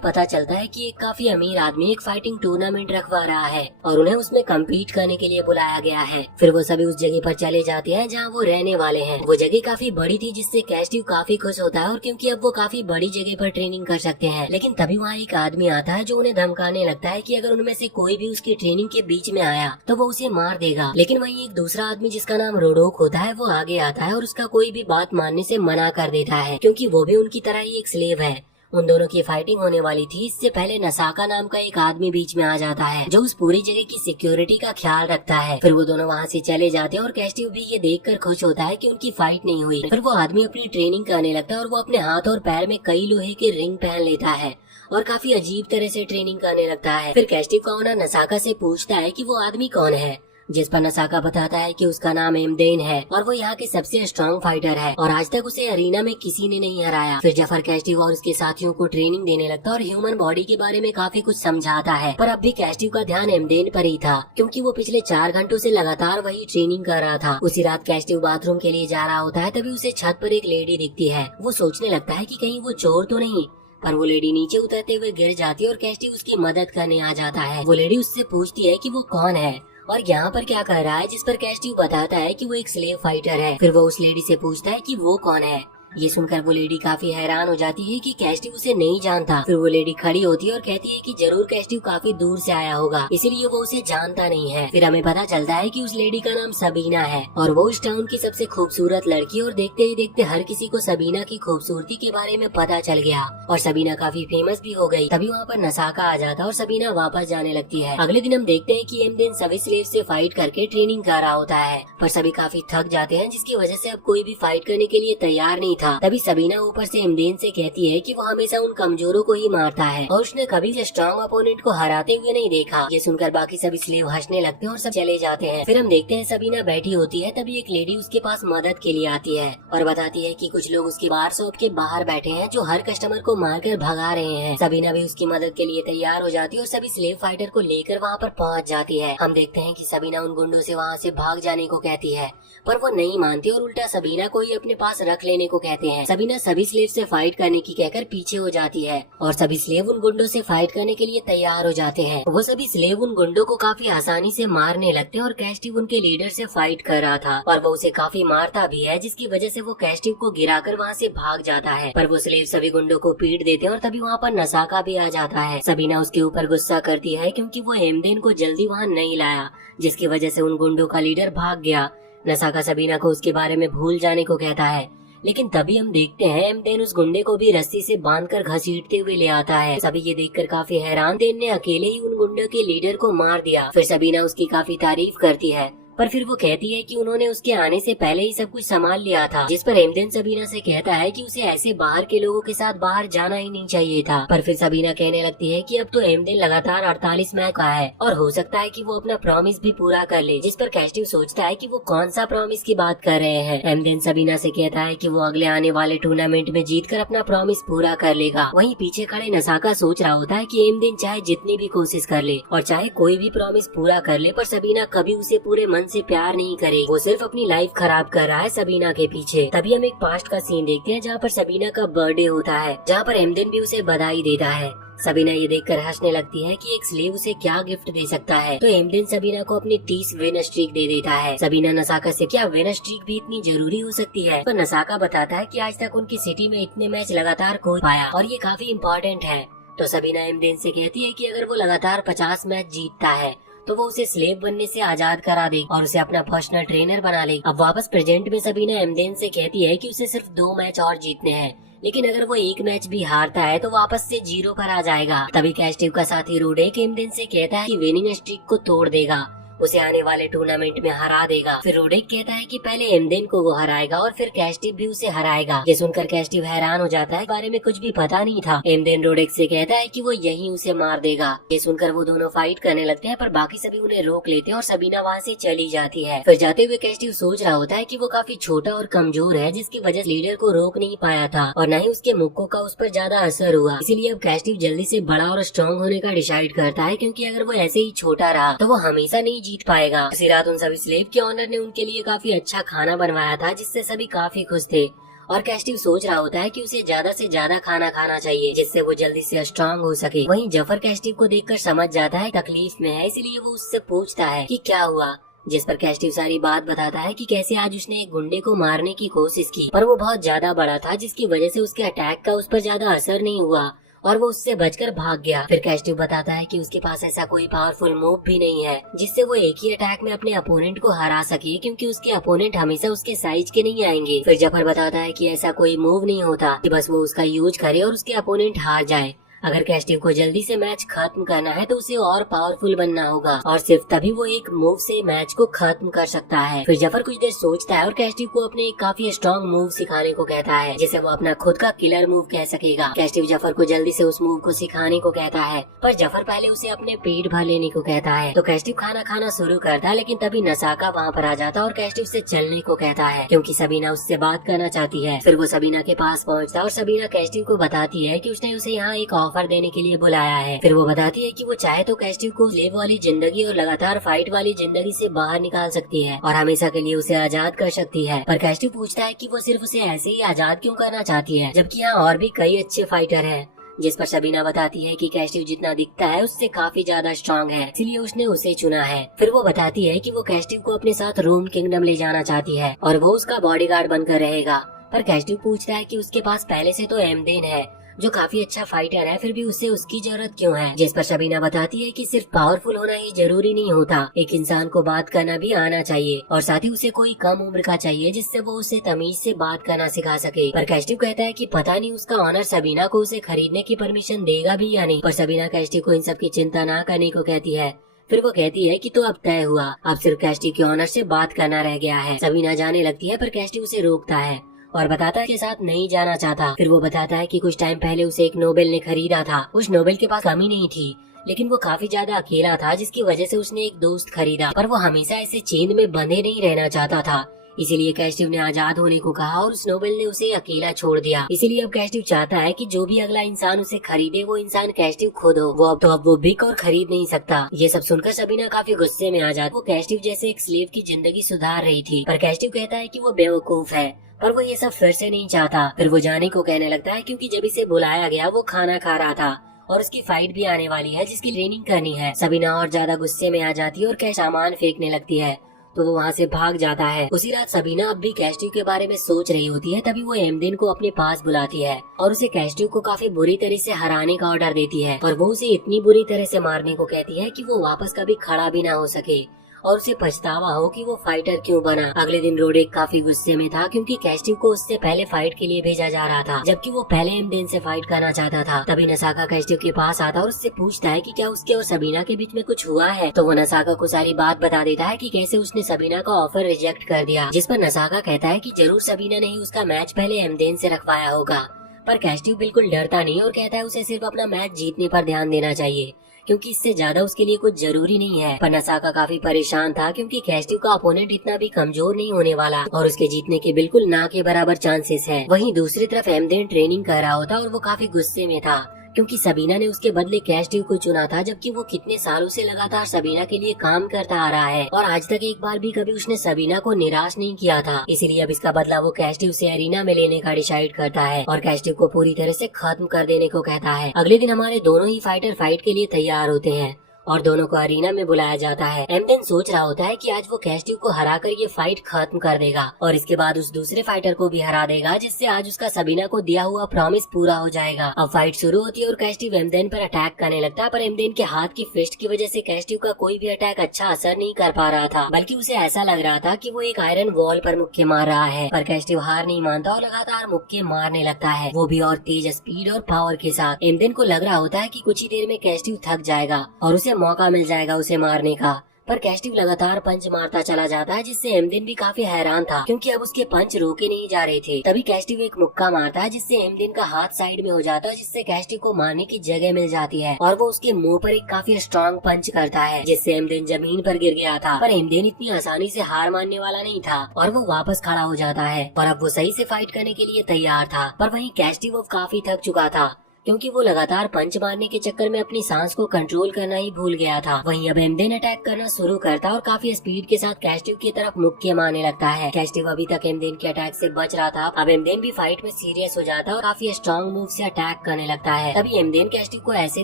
पता चलता है कि एक काफी अमीर आदमी एक फाइटिंग टूर्नामेंट रखवा रहा है और उन्हें उसमें कम्पीट करने के लिए बुलाया गया है। फिर वो सभी उस जगह पर चले जाते हैं जहाँ वो रहने वाले हैं। वो जगह काफी बड़ी थी, जिससे कैस्टिव काफी खुश होता है, और क्योंकि अब वो काफी बड़ी जगह पर ट्रेनिंग कर सकते हैं। लेकिन तभी वहाँ एक आदमी आता है जो उन्हें धमकाने लगता है कि अगर उनमें से कोई भी उसकी ट्रेनिंग के बीच में आया तो वो उसे मार देगा। लेकिन वहीं एक दूसरा आदमी जिसका नाम रोडोक होता है वो आगे आता है और उसका कोई भी बात मानने से मना कर देता है, क्योंकि वो भी उनकी तरह ही एक स्लेव है। उन दोनों की फाइटिंग होने वाली थी। इससे पहले नसाका नाम का एक आदमी बीच में आ जाता है जो उस पूरी जगह की सिक्योरिटी का ख्याल रखता है। फिर वो दोनों वहाँ से चले जाते हैं और कैस्टिव भी ये देखकर खुश होता है कि उनकी फाइट नहीं हुई। फिर वो आदमी अपनी ट्रेनिंग करने लगता है और वो अपने हाथ और पैर में कई लोहे के रिंग पहन लेता है और काफी अजीब तरह से ट्रेनिंग करने लगता है। फिर कैस्टिव का ओनर नसाका से पूछता है कि वो आदमी कौन है, जिस पर नसाका बताता है कि उसका नाम एमदेन है और वो यहाँ के सबसे स्ट्रॉन्ग फाइटर है और आज तक उसे अरीना में किसी ने नहीं हराया। फिर जफर कैस्टिव और उसके साथियों को ट्रेनिंग देने लगता है और ह्यूमन बॉडी के बारे में काफी कुछ समझाता है। पर अब भी कैस्टिव का ध्यान एमदेन पर ही था, क्योंकि वो पिछले 4 घंटों से लगातार वही ट्रेनिंग कर रहा था। उसी रात कैस्टिव बाथरूम के लिए जा रहा होता है, तभी उसे छत पर एक लेडी दिखती है। वो सोचने लगता है कि कहीं वो चोर तो नहीं, पर वो लेडी नीचे उतरते हुए गिर जाती है और कैस्टिव उसकी मदद करने आ जाता है। वो लेडी उससे पूछती है कि वो कौन है और यहाँ पर क्या कर रहा है, जिस पर कैस्टिव बताता है कि वो एक स्लेव फाइटर है। फिर वो उस लेडी से पूछता है कि वो कौन है। ये सुनकर वो लेडी काफी हैरान हो जाती है कि कैस्टिव उसे नहीं जानता। फिर वो लेडी खड़ी होती है और कहती है कि जरूर कैस्टिव काफी दूर से आया होगा, इसीलिए वो उसे जानता नहीं है। फिर हमें पता चलता है कि उस लेडी का नाम सबीना है और वो इस टाउन की सबसे खूबसूरत लड़की, और देखते ही देखते हर किसी को सबीना की खूबसूरती के बारे में पता चल गया और सबीना काफी फेमस भी हो गई। तभी वहाँ पर नसाका आ जाता है और सबीना वापस जाने लगती है। अगले दिन हम देखते हैं कि एमदेन सभी स्लेव से फाइट करके ट्रेनिंग कर रहा होता है, पर सभी काफी थक जाते हैं, जिसकी वजह से अब कोई भी फाइट करने के लिए तैयार नहीं था। तभी सबीना ऊपर से एमदेन से कहती है कि वो हमेशा उन कमजोरों को ही मारता है और उसने कभी से स्ट्रॉन्ग अपोनेंट को हराते हुए नहीं देखा। ये सुनकर बाकी सभी स्लेव हंसने लगते हैं और सब चले जाते हैं। फिर हम देखते हैं सबीना बैठी होती है, तभी एक लेडी उसके पास मदद के लिए आती है और बताती है कि कुछ लोग उसके बार शॉप के बाहर बैठे हैं जो हर कस्टमर को मारकर भगा रहे हैं। सबीना भी उसकी मदद के लिए तैयार हो जाती है और सभी स्लेव फाइटर को लेकर वहाँ पर पहुँच जाती है। हम देखते हैं कि सबीना उन गुंडों से वहाँ से भाग जाने को कहती है, पर वो नहीं मानती और उल्टा सबीना को ही अपने पास रख लेने को कहते हैं। सबीना सभी स्लेव से फाइट करने की कहकर पीछे हो जाती है और सभी स्लेव उन गुंडों से फाइट करने के लिए तैयार हो जाते हैं। वो सभी स्लेव उन गुंडों को काफी आसानी से मारने लगते हैं और कैस्टिव उनके लीडर से फाइट कर रहा था और वो उसे काफी मारता भी है, जिसकी वजह से वो कैस्टिव को गिराकर वहाँ से भाग जाता है। पर वो स्लेव सभी गुंडों को पीट देते हैं और तभी वहाँ पर नसाका भी आ जाता है। सबीना उसके ऊपर गुस्सा करती है क्योंकि वो एमदेन को जल्दी वहाँ नहीं लाया, जिसकी वजह से उन गुंडों का लीडर भाग गया। नसाका सबीना को उसके बारे में भूल जाने को कहता है, लेकिन तभी हम देखते हैं एमदेन उस गुंडे को भी रस्सी से बांधकर घसीटते हुए ले आता है। सभी ये देखकर काफी हैरान, एमदेन ने अकेले ही उन गुंडों के लीडर को मार दिया। फिर सबीना उसकी काफी तारीफ करती है, पर फिर वो कहती है कि उन्होंने उसके आने से पहले ही सब कुछ संभाल लिया था, जिस पर एमदेन सबीना से कहता है कि उसे ऐसे बाहर के लोगों के साथ बाहर जाना ही नहीं चाहिए था। पर फिर सबीना कहने लगती है कि अब तो एमदेन लगातार 48 मैच का है और हो सकता है कि वो अपना प्रॉमिस भी पूरा कर ले, जिस पर कैस्टिव सोचता है कि वो कौन सा प्रॉमिस की बात कर रहे हैं। एमदेन सबीना से कहता है कि वो अगले आने वाले टूर्नामेंट में जीतकर अपना प्रॉमिस पूरा कर लेगा। वहीं पीछे खड़े नसाका सोच रहा होता है कि एमदेन चाहे जितनी भी कोशिश कर ले और चाहे कोई भी प्रॉमिस पूरा कर ले, पर सबीना कभी उसे पूरे मन से प्यार नहीं करे, वो सिर्फ अपनी लाइफ खराब कर रहा है सबीना के पीछे। तभी हम एक पास्ट का सीन देखते हैं जहाँ पर सबीना का बर्थडे होता है, जहाँ पर एमदेन भी उसे बधाई देता है। सबीना ये देखकर हंसने लगती है कि एक स्लेव उसे क्या गिफ्ट दे सकता है, तो एमदेन सबीना को अपनी 30 विन स्ट्रीक दे देता है। सबीना नसाका से क्या विन स्ट्रीक भी इतनी जरूरी हो सकती है, पर नसाका बताता है कि आज तक उनकी सिटी में इतने मैच लगातार कोई पाया और ये काफी इम्पोर्टेंट है। तो सबीना एमदेन से कहती है कि अगर वो लगातार 50 मैच जीतता है तो वो उसे स्लेव बनने से आजाद करा दे और उसे अपना पर्सनल ट्रेनर बना ले। अब वापस प्रेजेंट में सबीना एमदेन से कहती है कि उसे सिर्फ 2 मैच और जीतने हैं, लेकिन अगर वो एक मैच भी हारता है तो वापस से 0 पर आ जाएगा। तभी कैस्टिव का साथी रोडेक एमदेन से कहता है कि विनिंग स्ट्रीक को तोड़ देगा, उसे आने वाले टूर्नामेंट में हरा देगा। फिर रोडेक कहता है कि पहले एमदेन को वो हराएगा और फिर कैस्टिव भी उसे हराएगा। ये सुनकर कैस्टिव हैरान हो जाता है, बारे में कुछ भी पता नहीं था। एमदेन रोडेक से कहता है कि वो यहीं उसे मार देगा। ये सुनकर वो दोनों फाइट करने लगते हैं, पर बाकी सभी उन्हें रोक लेते हैं और सबीना वहाँ से चली जाती है। फिर जाते हुए कैस्टिव सोच रहा होता है कि वो काफी छोटा और कमजोर है, जिसकी वजह से लीडर को रोक नहीं पाया था और न ही उसके मुक्कों का उस पर ज्यादा असर हुआ। इसीलिए अब कैस्टिव जल्दी से बड़ा और स्ट्रॉन्ग होने का डिसाइड करता है, क्योंकि अगर वो ऐसे ही छोटा रहा तो वो हमेशा नहीं जीत पाएगा। इसी रात उन सभी स्लेव के ऑनर ने उनके लिए काफी अच्छा खाना बनवाया था, जिससे सभी काफी खुश थे। और कैस्टिव सोच रहा होता है कि उसे ज्यादा से ज्यादा खाना खाना चाहिए, जिससे वो जल्दी से स्ट्रांग हो सके। वहीं जफर कैस्टिव को देखकर समझ जाता है तकलीफ में है, इसीलिए वो उससे पूछता है कि क्या हुआ, जिस पर कैस्टिव सारी बात बताता है कि कैसे आज उसने एक गुंडे को मारने की कोशिश की, पर वो बहुत ज्यादा बड़ा था, जिसकी वजह से उसके अटैक का उस पर ज्यादा असर नहीं हुआ और वो उससे बचकर भाग गया। फिर कैस्टिव बताता है कि उसके पास ऐसा कोई पावरफुल मूव भी नहीं है जिससे वो एक ही अटैक में अपने अपोनेंट को हरा सके, क्योंकि उसके अपोनेंट हमेशा उसके साइज के नहीं आएंगे। फिर जफर बताता है कि ऐसा कोई मूव नहीं होता कि बस वो उसका यूज करे और उसके अपोनेंट हार जाए। अगर कैस्टिव को जल्दी से मैच खत्म करना है तो उसे और पावरफुल बनना होगा और सिर्फ तभी वो एक मूव से मैच को खत्म कर सकता है। फिर जफर कुछ देर सोचता है और कैस्टिव को अपने एक काफी स्ट्रॉन्ग मूव सिखाने को कहता है, जिसे वो अपना खुद का किलर मूव कह सकेगा। कैस्टिव जफर को जल्दी से उस मूव को सिखाने को कहता है, पर जफर पहले उसे अपने पेट भर लेने को कहता है। तो कैस्टिव खाना खाना शुरू करता है, लेकिन तभी नसाका वहाँ पर आ जाता और कैस्टिव से चलने को कहता है, क्योंकि सबीना उससे बात करना चाहती है। फिर वो सबीना के पास पहुँचता है और सबीना कैस्टिव को बताती है कि उसने उसे यहाँ एक ऑफर देने के लिए बुलाया है। फिर वो बताती है कि वो चाहे तो कैस्टिव को स्लेव वाली जिंदगी और लगातार फाइट वाली जिंदगी से बाहर निकाल सकती है और हमेशा के लिए उसे आजाद कर सकती है। पर कैस्टिव पूछता है कि वो सिर्फ उसे ऐसे ही आजाद क्यों करना चाहती है, जबकि यहाँ और भी कई अच्छे फाइटर हैं। जिस पर सबीना बताती है कि कैस्टिव जितना दिखता है उससे काफी ज्यादा स्ट्रांग है, इसलिए उसने उसे चुना है। फिर वो बताती है कि वो कैस्टिव को अपने साथ रूम किंगडम ले जाना चाहती है और वो उसका बॉडीगार्ड बनकर रहेगा। पर कैस्टिव पूछता है कि उसके पास पहले से तो एमदेन है जो काफी अच्छा फाइटर है, फिर भी उसे उसकी जरूरत क्यों है। जिस पर सबीना बताती है कि सिर्फ पावरफुल होना ही जरूरी नहीं होता, एक इंसान को बात करना भी आना चाहिए और साथ ही उसे कोई कम उम्र का चाहिए जिससे वो उसे तमीज से बात करना सिखा सके। पर कैस्टिव कहता है कि पता नहीं उसका ऑनर सबीना को उसे खरीदने की परमिशन देगा भी या नहीं। पर सबीना कैस्टिव को इन सब की चिंता न करने को कहती है। फिर वो कहती है कि तो अब तय हुआ, अब सिर्फ कैस्टिव के ऑनर से बात करना रह गया है। सबीना जाने लगती है, पर कैस्टिव उसे रोकता है और बताता है कि साथ नहीं जाना चाहता। फिर वो बताता है कि कुछ टाइम पहले उसे एक नोबेल ने खरीदा था। उस नोबेल के पास कमी नहीं थी, लेकिन वो काफी ज्यादा अकेला था, जिसकी वजह से उसने एक दोस्त खरीदा। पर वो हमेशा ऐसे चेन में बंधे नहीं रहना चाहता था, इसीलिए कैस्टिव ने आजाद होने को कहा और उस नोबेल ने उसे अकेला छोड़ दिया। इसीलिए अब कैस्टिव चाहता है कि जो भी अगला इंसान उसे खरीदे वो इंसान कैस्टिव खुद हो। वो अब वो बिक और खरीद नहीं सकता। ये सब सुनकर सबीना काफी गुस्से में आ जाती। वो कैस्टिव जैसे एक स्लेव की जिंदगी सुधार रही थी, पर कैस्टिव कहता है कि वो बेवकूफ है, पर वो ये सब फिर से नहीं चाहता। फिर वो जाने को कहने लगता है, क्योंकि जब इसे बुलाया गया वो खाना खा रहा था और उसकी फाइट भी आने वाली है जिसकी ट्रेनिंग करनी है। सबीना और ज्यादा गुस्से में आ जाती है और कैश सामान फेंकने लगती है, तो वो वहाँ से भाग जाता है। उसी रात सबीना अब भी कैस्टिव के बारे में सोच रही होती है, तभी वो एमदेन को अपने पास बुलाती है और उसे कैस्टिव को काफी बुरी तरह से हराने का ऑर्डर देती है और वो उसे इतनी बुरी तरह से मारने को कहती है कि वो वापस कभी खड़ा भी ना हो सके और उसे पछतावा हो कि वो फाइटर क्यों बना। अगले दिन रोडेक काफी गुस्से में था, क्योंकि कैस्टिव को उससे पहले फाइट के लिए भेजा जा रहा था, जबकि वो पहले एमदेन से फाइट करना चाहता था। तभी नसाका कैस्टिव के पास आता और उससे पूछता है कि क्या उसके और सबीना के बीच में कुछ हुआ है। तो वो नसाका को सारी बात बता देता है कि कैसे उसने सबीना का ऑफर रिजेक्ट कर दिया। जिस पर नसाका कहता है कि जरूर सबीना ने ही उसका मैच पहले एमदेन से रखवाया होगा। पर कैस्टिव बिल्कुल डरता नहीं और कहता है उसे सिर्फ अपना मैच जीतने पर ध्यान देना चाहिए, क्योंकि इससे ज्यादा उसके लिए कुछ जरूरी नहीं है। पर नसाका काफी परेशान था, क्योंकि कैस्टिव का अपोनेंट इतना भी कमजोर नहीं होने वाला और उसके जीतने के बिल्कुल ना के बराबर चांसेस है। वहीं दूसरी तरफ एमदेन ट्रेनिंग कर रहा होता और वो काफी गुस्से में था, क्योंकि सबीना ने उसके बदले कैस्टिव को चुना था, जबकि वो कितने सालों से लगातार सबीना के लिए काम करता आ रहा है और आज तक एक बार भी कभी उसने सबीना को निराश नहीं किया था। इसीलिए अब इसका बदला वो कैस्टिव से अरीना में लेने का डिसाइड करता है और कैस्टिव को पूरी तरह से खत्म कर देने को कहता है। अगले दिन हमारे दोनों ही फाइटर फाइट के लिए तैयार होते हैं और दोनों को अरीना में बुलाया जाता है। एमदेन सोच रहा होता है कि आज वो कैस्टिव को हराकर ये फाइट खत्म कर देगा और इसके बाद उस दूसरे फाइटर को भी हरा देगा, जिससे आज उसका सबीना को दिया हुआ प्रॉमिस पूरा हो जाएगा। अब फाइट शुरू होती है और कैस्टिव एमदेन पर अटैक करने लगता है, पर एमदेन के हाथ की फिस्ट की वजह से कैस्टिव का कोई भी अटैक अच्छा असर नहीं कर पा रहा था, बल्कि उसे ऐसा लग रहा था कि वो एक आयरन वॉल पर मुक्के मार रहा है। पर कैस्टिव हार नहीं मानता और लगातार मुक्के मारने लगता है, वो भी और तेज स्पीड और पावर के साथ। एमदेन को लग रहा होता है कि कुछ ही देर में कैस्टिव थक जाएगा और उसे मौका मिल जाएगा उसे मारने का, पर कैस्टिव लगातार पंच मारता चला जाता है, जिससे एमदेन भी काफी हैरान था क्योंकि अब उसके पंच रोके नहीं जा रहे थे। तभी कैस्टिव एक मुक्का मारता है जिससे एमदेन का हाथ साइड में हो जाता है, जिससे कैस्टिव को मारने की जगह मिल जाती है और वो उसके मुंह पर एक काफी स्ट्रॉन्ग पंच करता है, जिससे एमदेन जमीन पर गिर गया था। पर एमदेन इतनी आसानी से हार मानने वाला नहीं था और वो वापस खड़ा हो जाता है और अब वो सही से फाइट करने के लिए तैयार था। पर वहीं कैस्टिव काफी थक चुका था क्योंकि वो लगातार पंच मारने के चक्कर में अपनी सांस को कंट्रोल करना ही भूल गया था। वहीं अब एमदेन अटैक करना शुरू करता और काफी स्पीड के साथ कैस्टिव की तरफ मुक्के मारने लगता है। कैस्टिव अभी तक एमदेन के अटैक से बच रहा था, अब एमदेन भी फाइट में सीरियस हो जाता है और काफी स्ट्रॉन्ग मूव से अटैक करने लगता है। तभी एमदेन कैस्टिव को ऐसे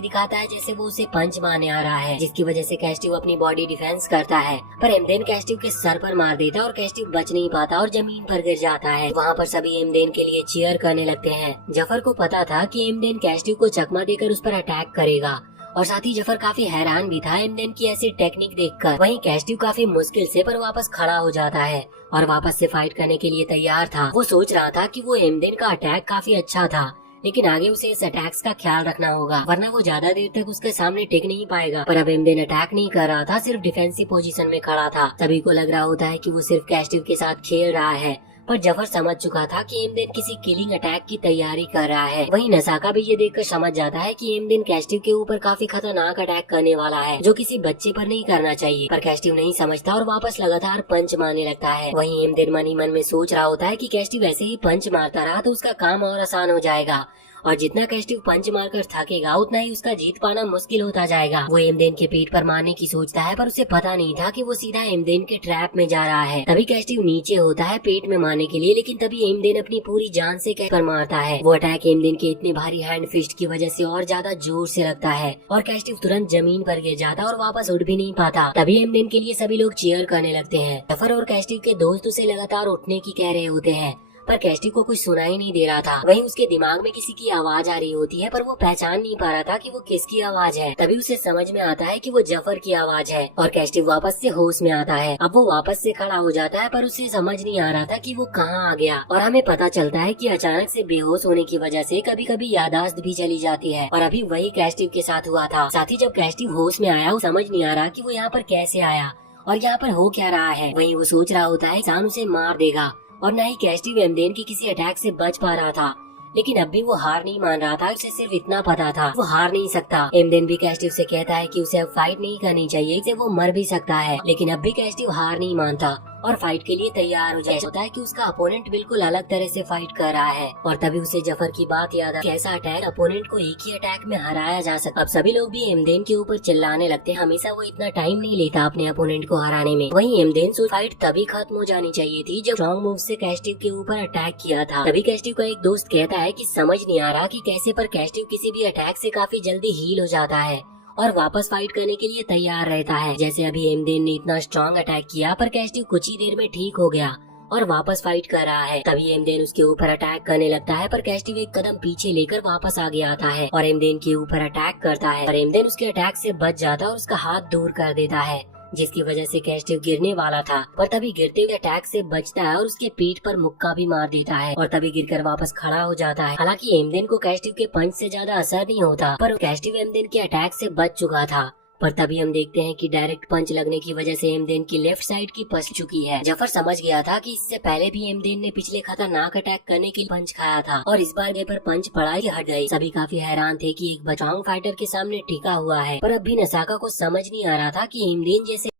दिखाता है जैसे वो उसे पंच मारने आ रहा है, जिसकी वजह से कैस्टिव अपनी बॉडी डिफेंस करता है। पर एमदेन कैस्टिव के सर पर मार देता है और कैस्टिव बच नहीं पाता और जमीन पर गिर जाता है। वहाँ पर सभी एमदेन के लिए चीयर करने लगते हैं। जफर को पता था कि एमदेन कैस्टिव को चकमा देकर उस पर अटैक करेगा और साथ ही जफर काफी हैरान भी था एमदेन की ऐसी टेक्निक देखकर। वहीं कैस्टिव काफी मुश्किल से पर वापस खड़ा हो जाता है और वापस से फाइट करने के लिए तैयार था। वो सोच रहा था कि वो एमदेन का अटैक काफी अच्छा था, लेकिन आगे उसे इस अटैक्स का ख्याल रखना होगा वरना वो ज्यादा देर तक उसके सामने टिक नहीं पाएगा। पर अब एमदेन अटैक नहीं कर रहा था, सिर्फ डिफेंसिव पोजीशन में खड़ा था। सभी को लग रहा होता है कि वो सिर्फ कैस्टिव के साथ खेल रहा है, पर जफर समझ चुका था कि एमदेन किसी किलिंग अटैक की तैयारी कर रहा है। वहीं नसाका भी ये देखकर समझ जाता है कि एमदेन कैस्टिव के ऊपर काफी खतरनाक अटैक करने वाला है, जो किसी बच्चे पर नहीं करना चाहिए। पर कैस्टिव नहीं समझता और वापस लगातार पंच मारने लगता है। वहीं एमदेन मन ही मन में सोच रहा होता है कि कैस्टिव ऐसे ही पंच मारता रहा तो उसका काम और आसान हो जाएगा और जितना कैस्टिव पंच मारकर थकेगा उतना ही उसका जीत पाना मुश्किल होता जाएगा। वो एमदेन के पेट पर मारने की सोचता है, पर उसे पता नहीं था कि वो सीधा एमदेन के ट्रैप में जा रहा है। तभी कैस्टिव नीचे होता है पेट में मारने के लिए, लेकिन तभी एमदेन अपनी पूरी जान से कैच पर मारता है। वो अटैक एमदेन के इतने भारी हैंड फिस्ट की वजह से और ज्यादा जोर से लगता है और कैस्टिव तुरंत जमीन पर गिर जाता और वापस उठ भी नहीं पाता। तभी एमदेन के लिए सभी लोग चीयर करने लगते हैं। जफर और कैस्टिव के दोस्त उसे लगातार उठने की कह रहे होते हैं, पर कैस्टिव को कुछ सुनाई नहीं दे रहा था। वहीं उसके दिमाग में किसी की आवाज आ रही होती है, पर वो पहचान नहीं पा रहा था कि वो किसकी आवाज है। तभी उसे समझ में आता है कि वो जफर की आवाज है और कैस्टिव वापस से होश में आता है। अब वो वापस से खड़ा हो जाता है, पर उसे समझ नहीं आ रहा था कि वो कहाँ आ गया। और हमें पता चलता है कि अचानक से बेहोश होने की वजह से कभी कभी यादाश्त भी चली जाती है और अभी वही कैस्टिव के साथ हुआ था। साथ ही जब कैस्टिव होश में आया, वो समझ नहीं आ रहा कि वो यहाँ पर कैसे आया और यहाँ पर हो क्या रहा है। वहीं वो सोच रहा होता है इंसान उसे मार देगा और न ही कैस्टिव एमदेन की किसी अटैक से बच पा रहा था, लेकिन अब भी वो हार नहीं मान रहा था। उसे सिर्फ इतना पता था वो हार नहीं सकता। एमदेन भी कैस्टिव से कहता है कि उसे अब फाइट नहीं करनी चाहिए, इससे वो मर भी सकता है, लेकिन अब भी कैस्टिव हार नहीं मानता और फाइट के लिए तैयार हो जाए। होता है कि उसका अपोनेंट बिल्कुल अलग तरह से फाइट कर रहा है और तभी उसे जफर की बात याद आ, कैसा अटैक अपोनेंट को एक ही अटैक में हराया जा सकता। अब सभी लोग भी एमदेन के ऊपर चिल्लाने लगते हैं। हमेशा वो इतना टाइम नहीं लेता अपने अपोनेंट को हराने में। वहीं एमदेन से फाइट तभी खत्म हो जानी चाहिए थी जब स्ट्रॉन्ग मूव से कैस्टिव के ऊपर अटैक किया था। तभी कैस्टिव का एक दोस्त कहता है कि समझ नहीं आ रहा कि कैसे, पर कैस्टिव किसी भी अटैक से काफी जल्दी हील हो जाता है और वापस फाइट करने के लिए तैयार रहता है। जैसे अभी एमदेन ने इतना स्ट्रॉन्ग अटैक किया, पर कैस्टिव कुछ ही देर में ठीक हो गया और वापस फाइट कर रहा है। तभी एमदेन उसके ऊपर अटैक करने लगता है, पर कैस्टिव एक कदम पीछे लेकर वापस आगे आता है और एमदेन के ऊपर अटैक करता है। पर एमदेन उसके अटैक से बच जाता है और उसका हाथ दूर कर देता है, जिसकी वजह से कैस्टिव गिरने वाला था, पर तभी गिरते हुए अटैक से बचता है और उसके पीठ पर मुक्का भी मार देता है और तभी गिरकर वापस खड़ा हो जाता है। हालांकि एमदेन को कैस्टिव के पंच से ज्यादा असर नहीं होता, पर कैस्टिव एमदेन के अटैक से बच चुका था। पर तभी हम देखते हैं कि डायरेक्ट पंच लगने की वजह से एमदेन की लेफ्ट साइड की फंस चुकी है। जफर समझ गया था कि इससे पहले भी एमदेन ने पिछले खतरनाक अटैक करने के लिए पंच खाया था और इस बार पर पंच पड़ा ही हट गई। सभी काफी हैरान थे कि एक स्ट्रॉन्ग फाइटर के सामने टिका हुआ है, पर अब भी नसाका को समझ नहीं आ रहा था कि एमदेन जैसे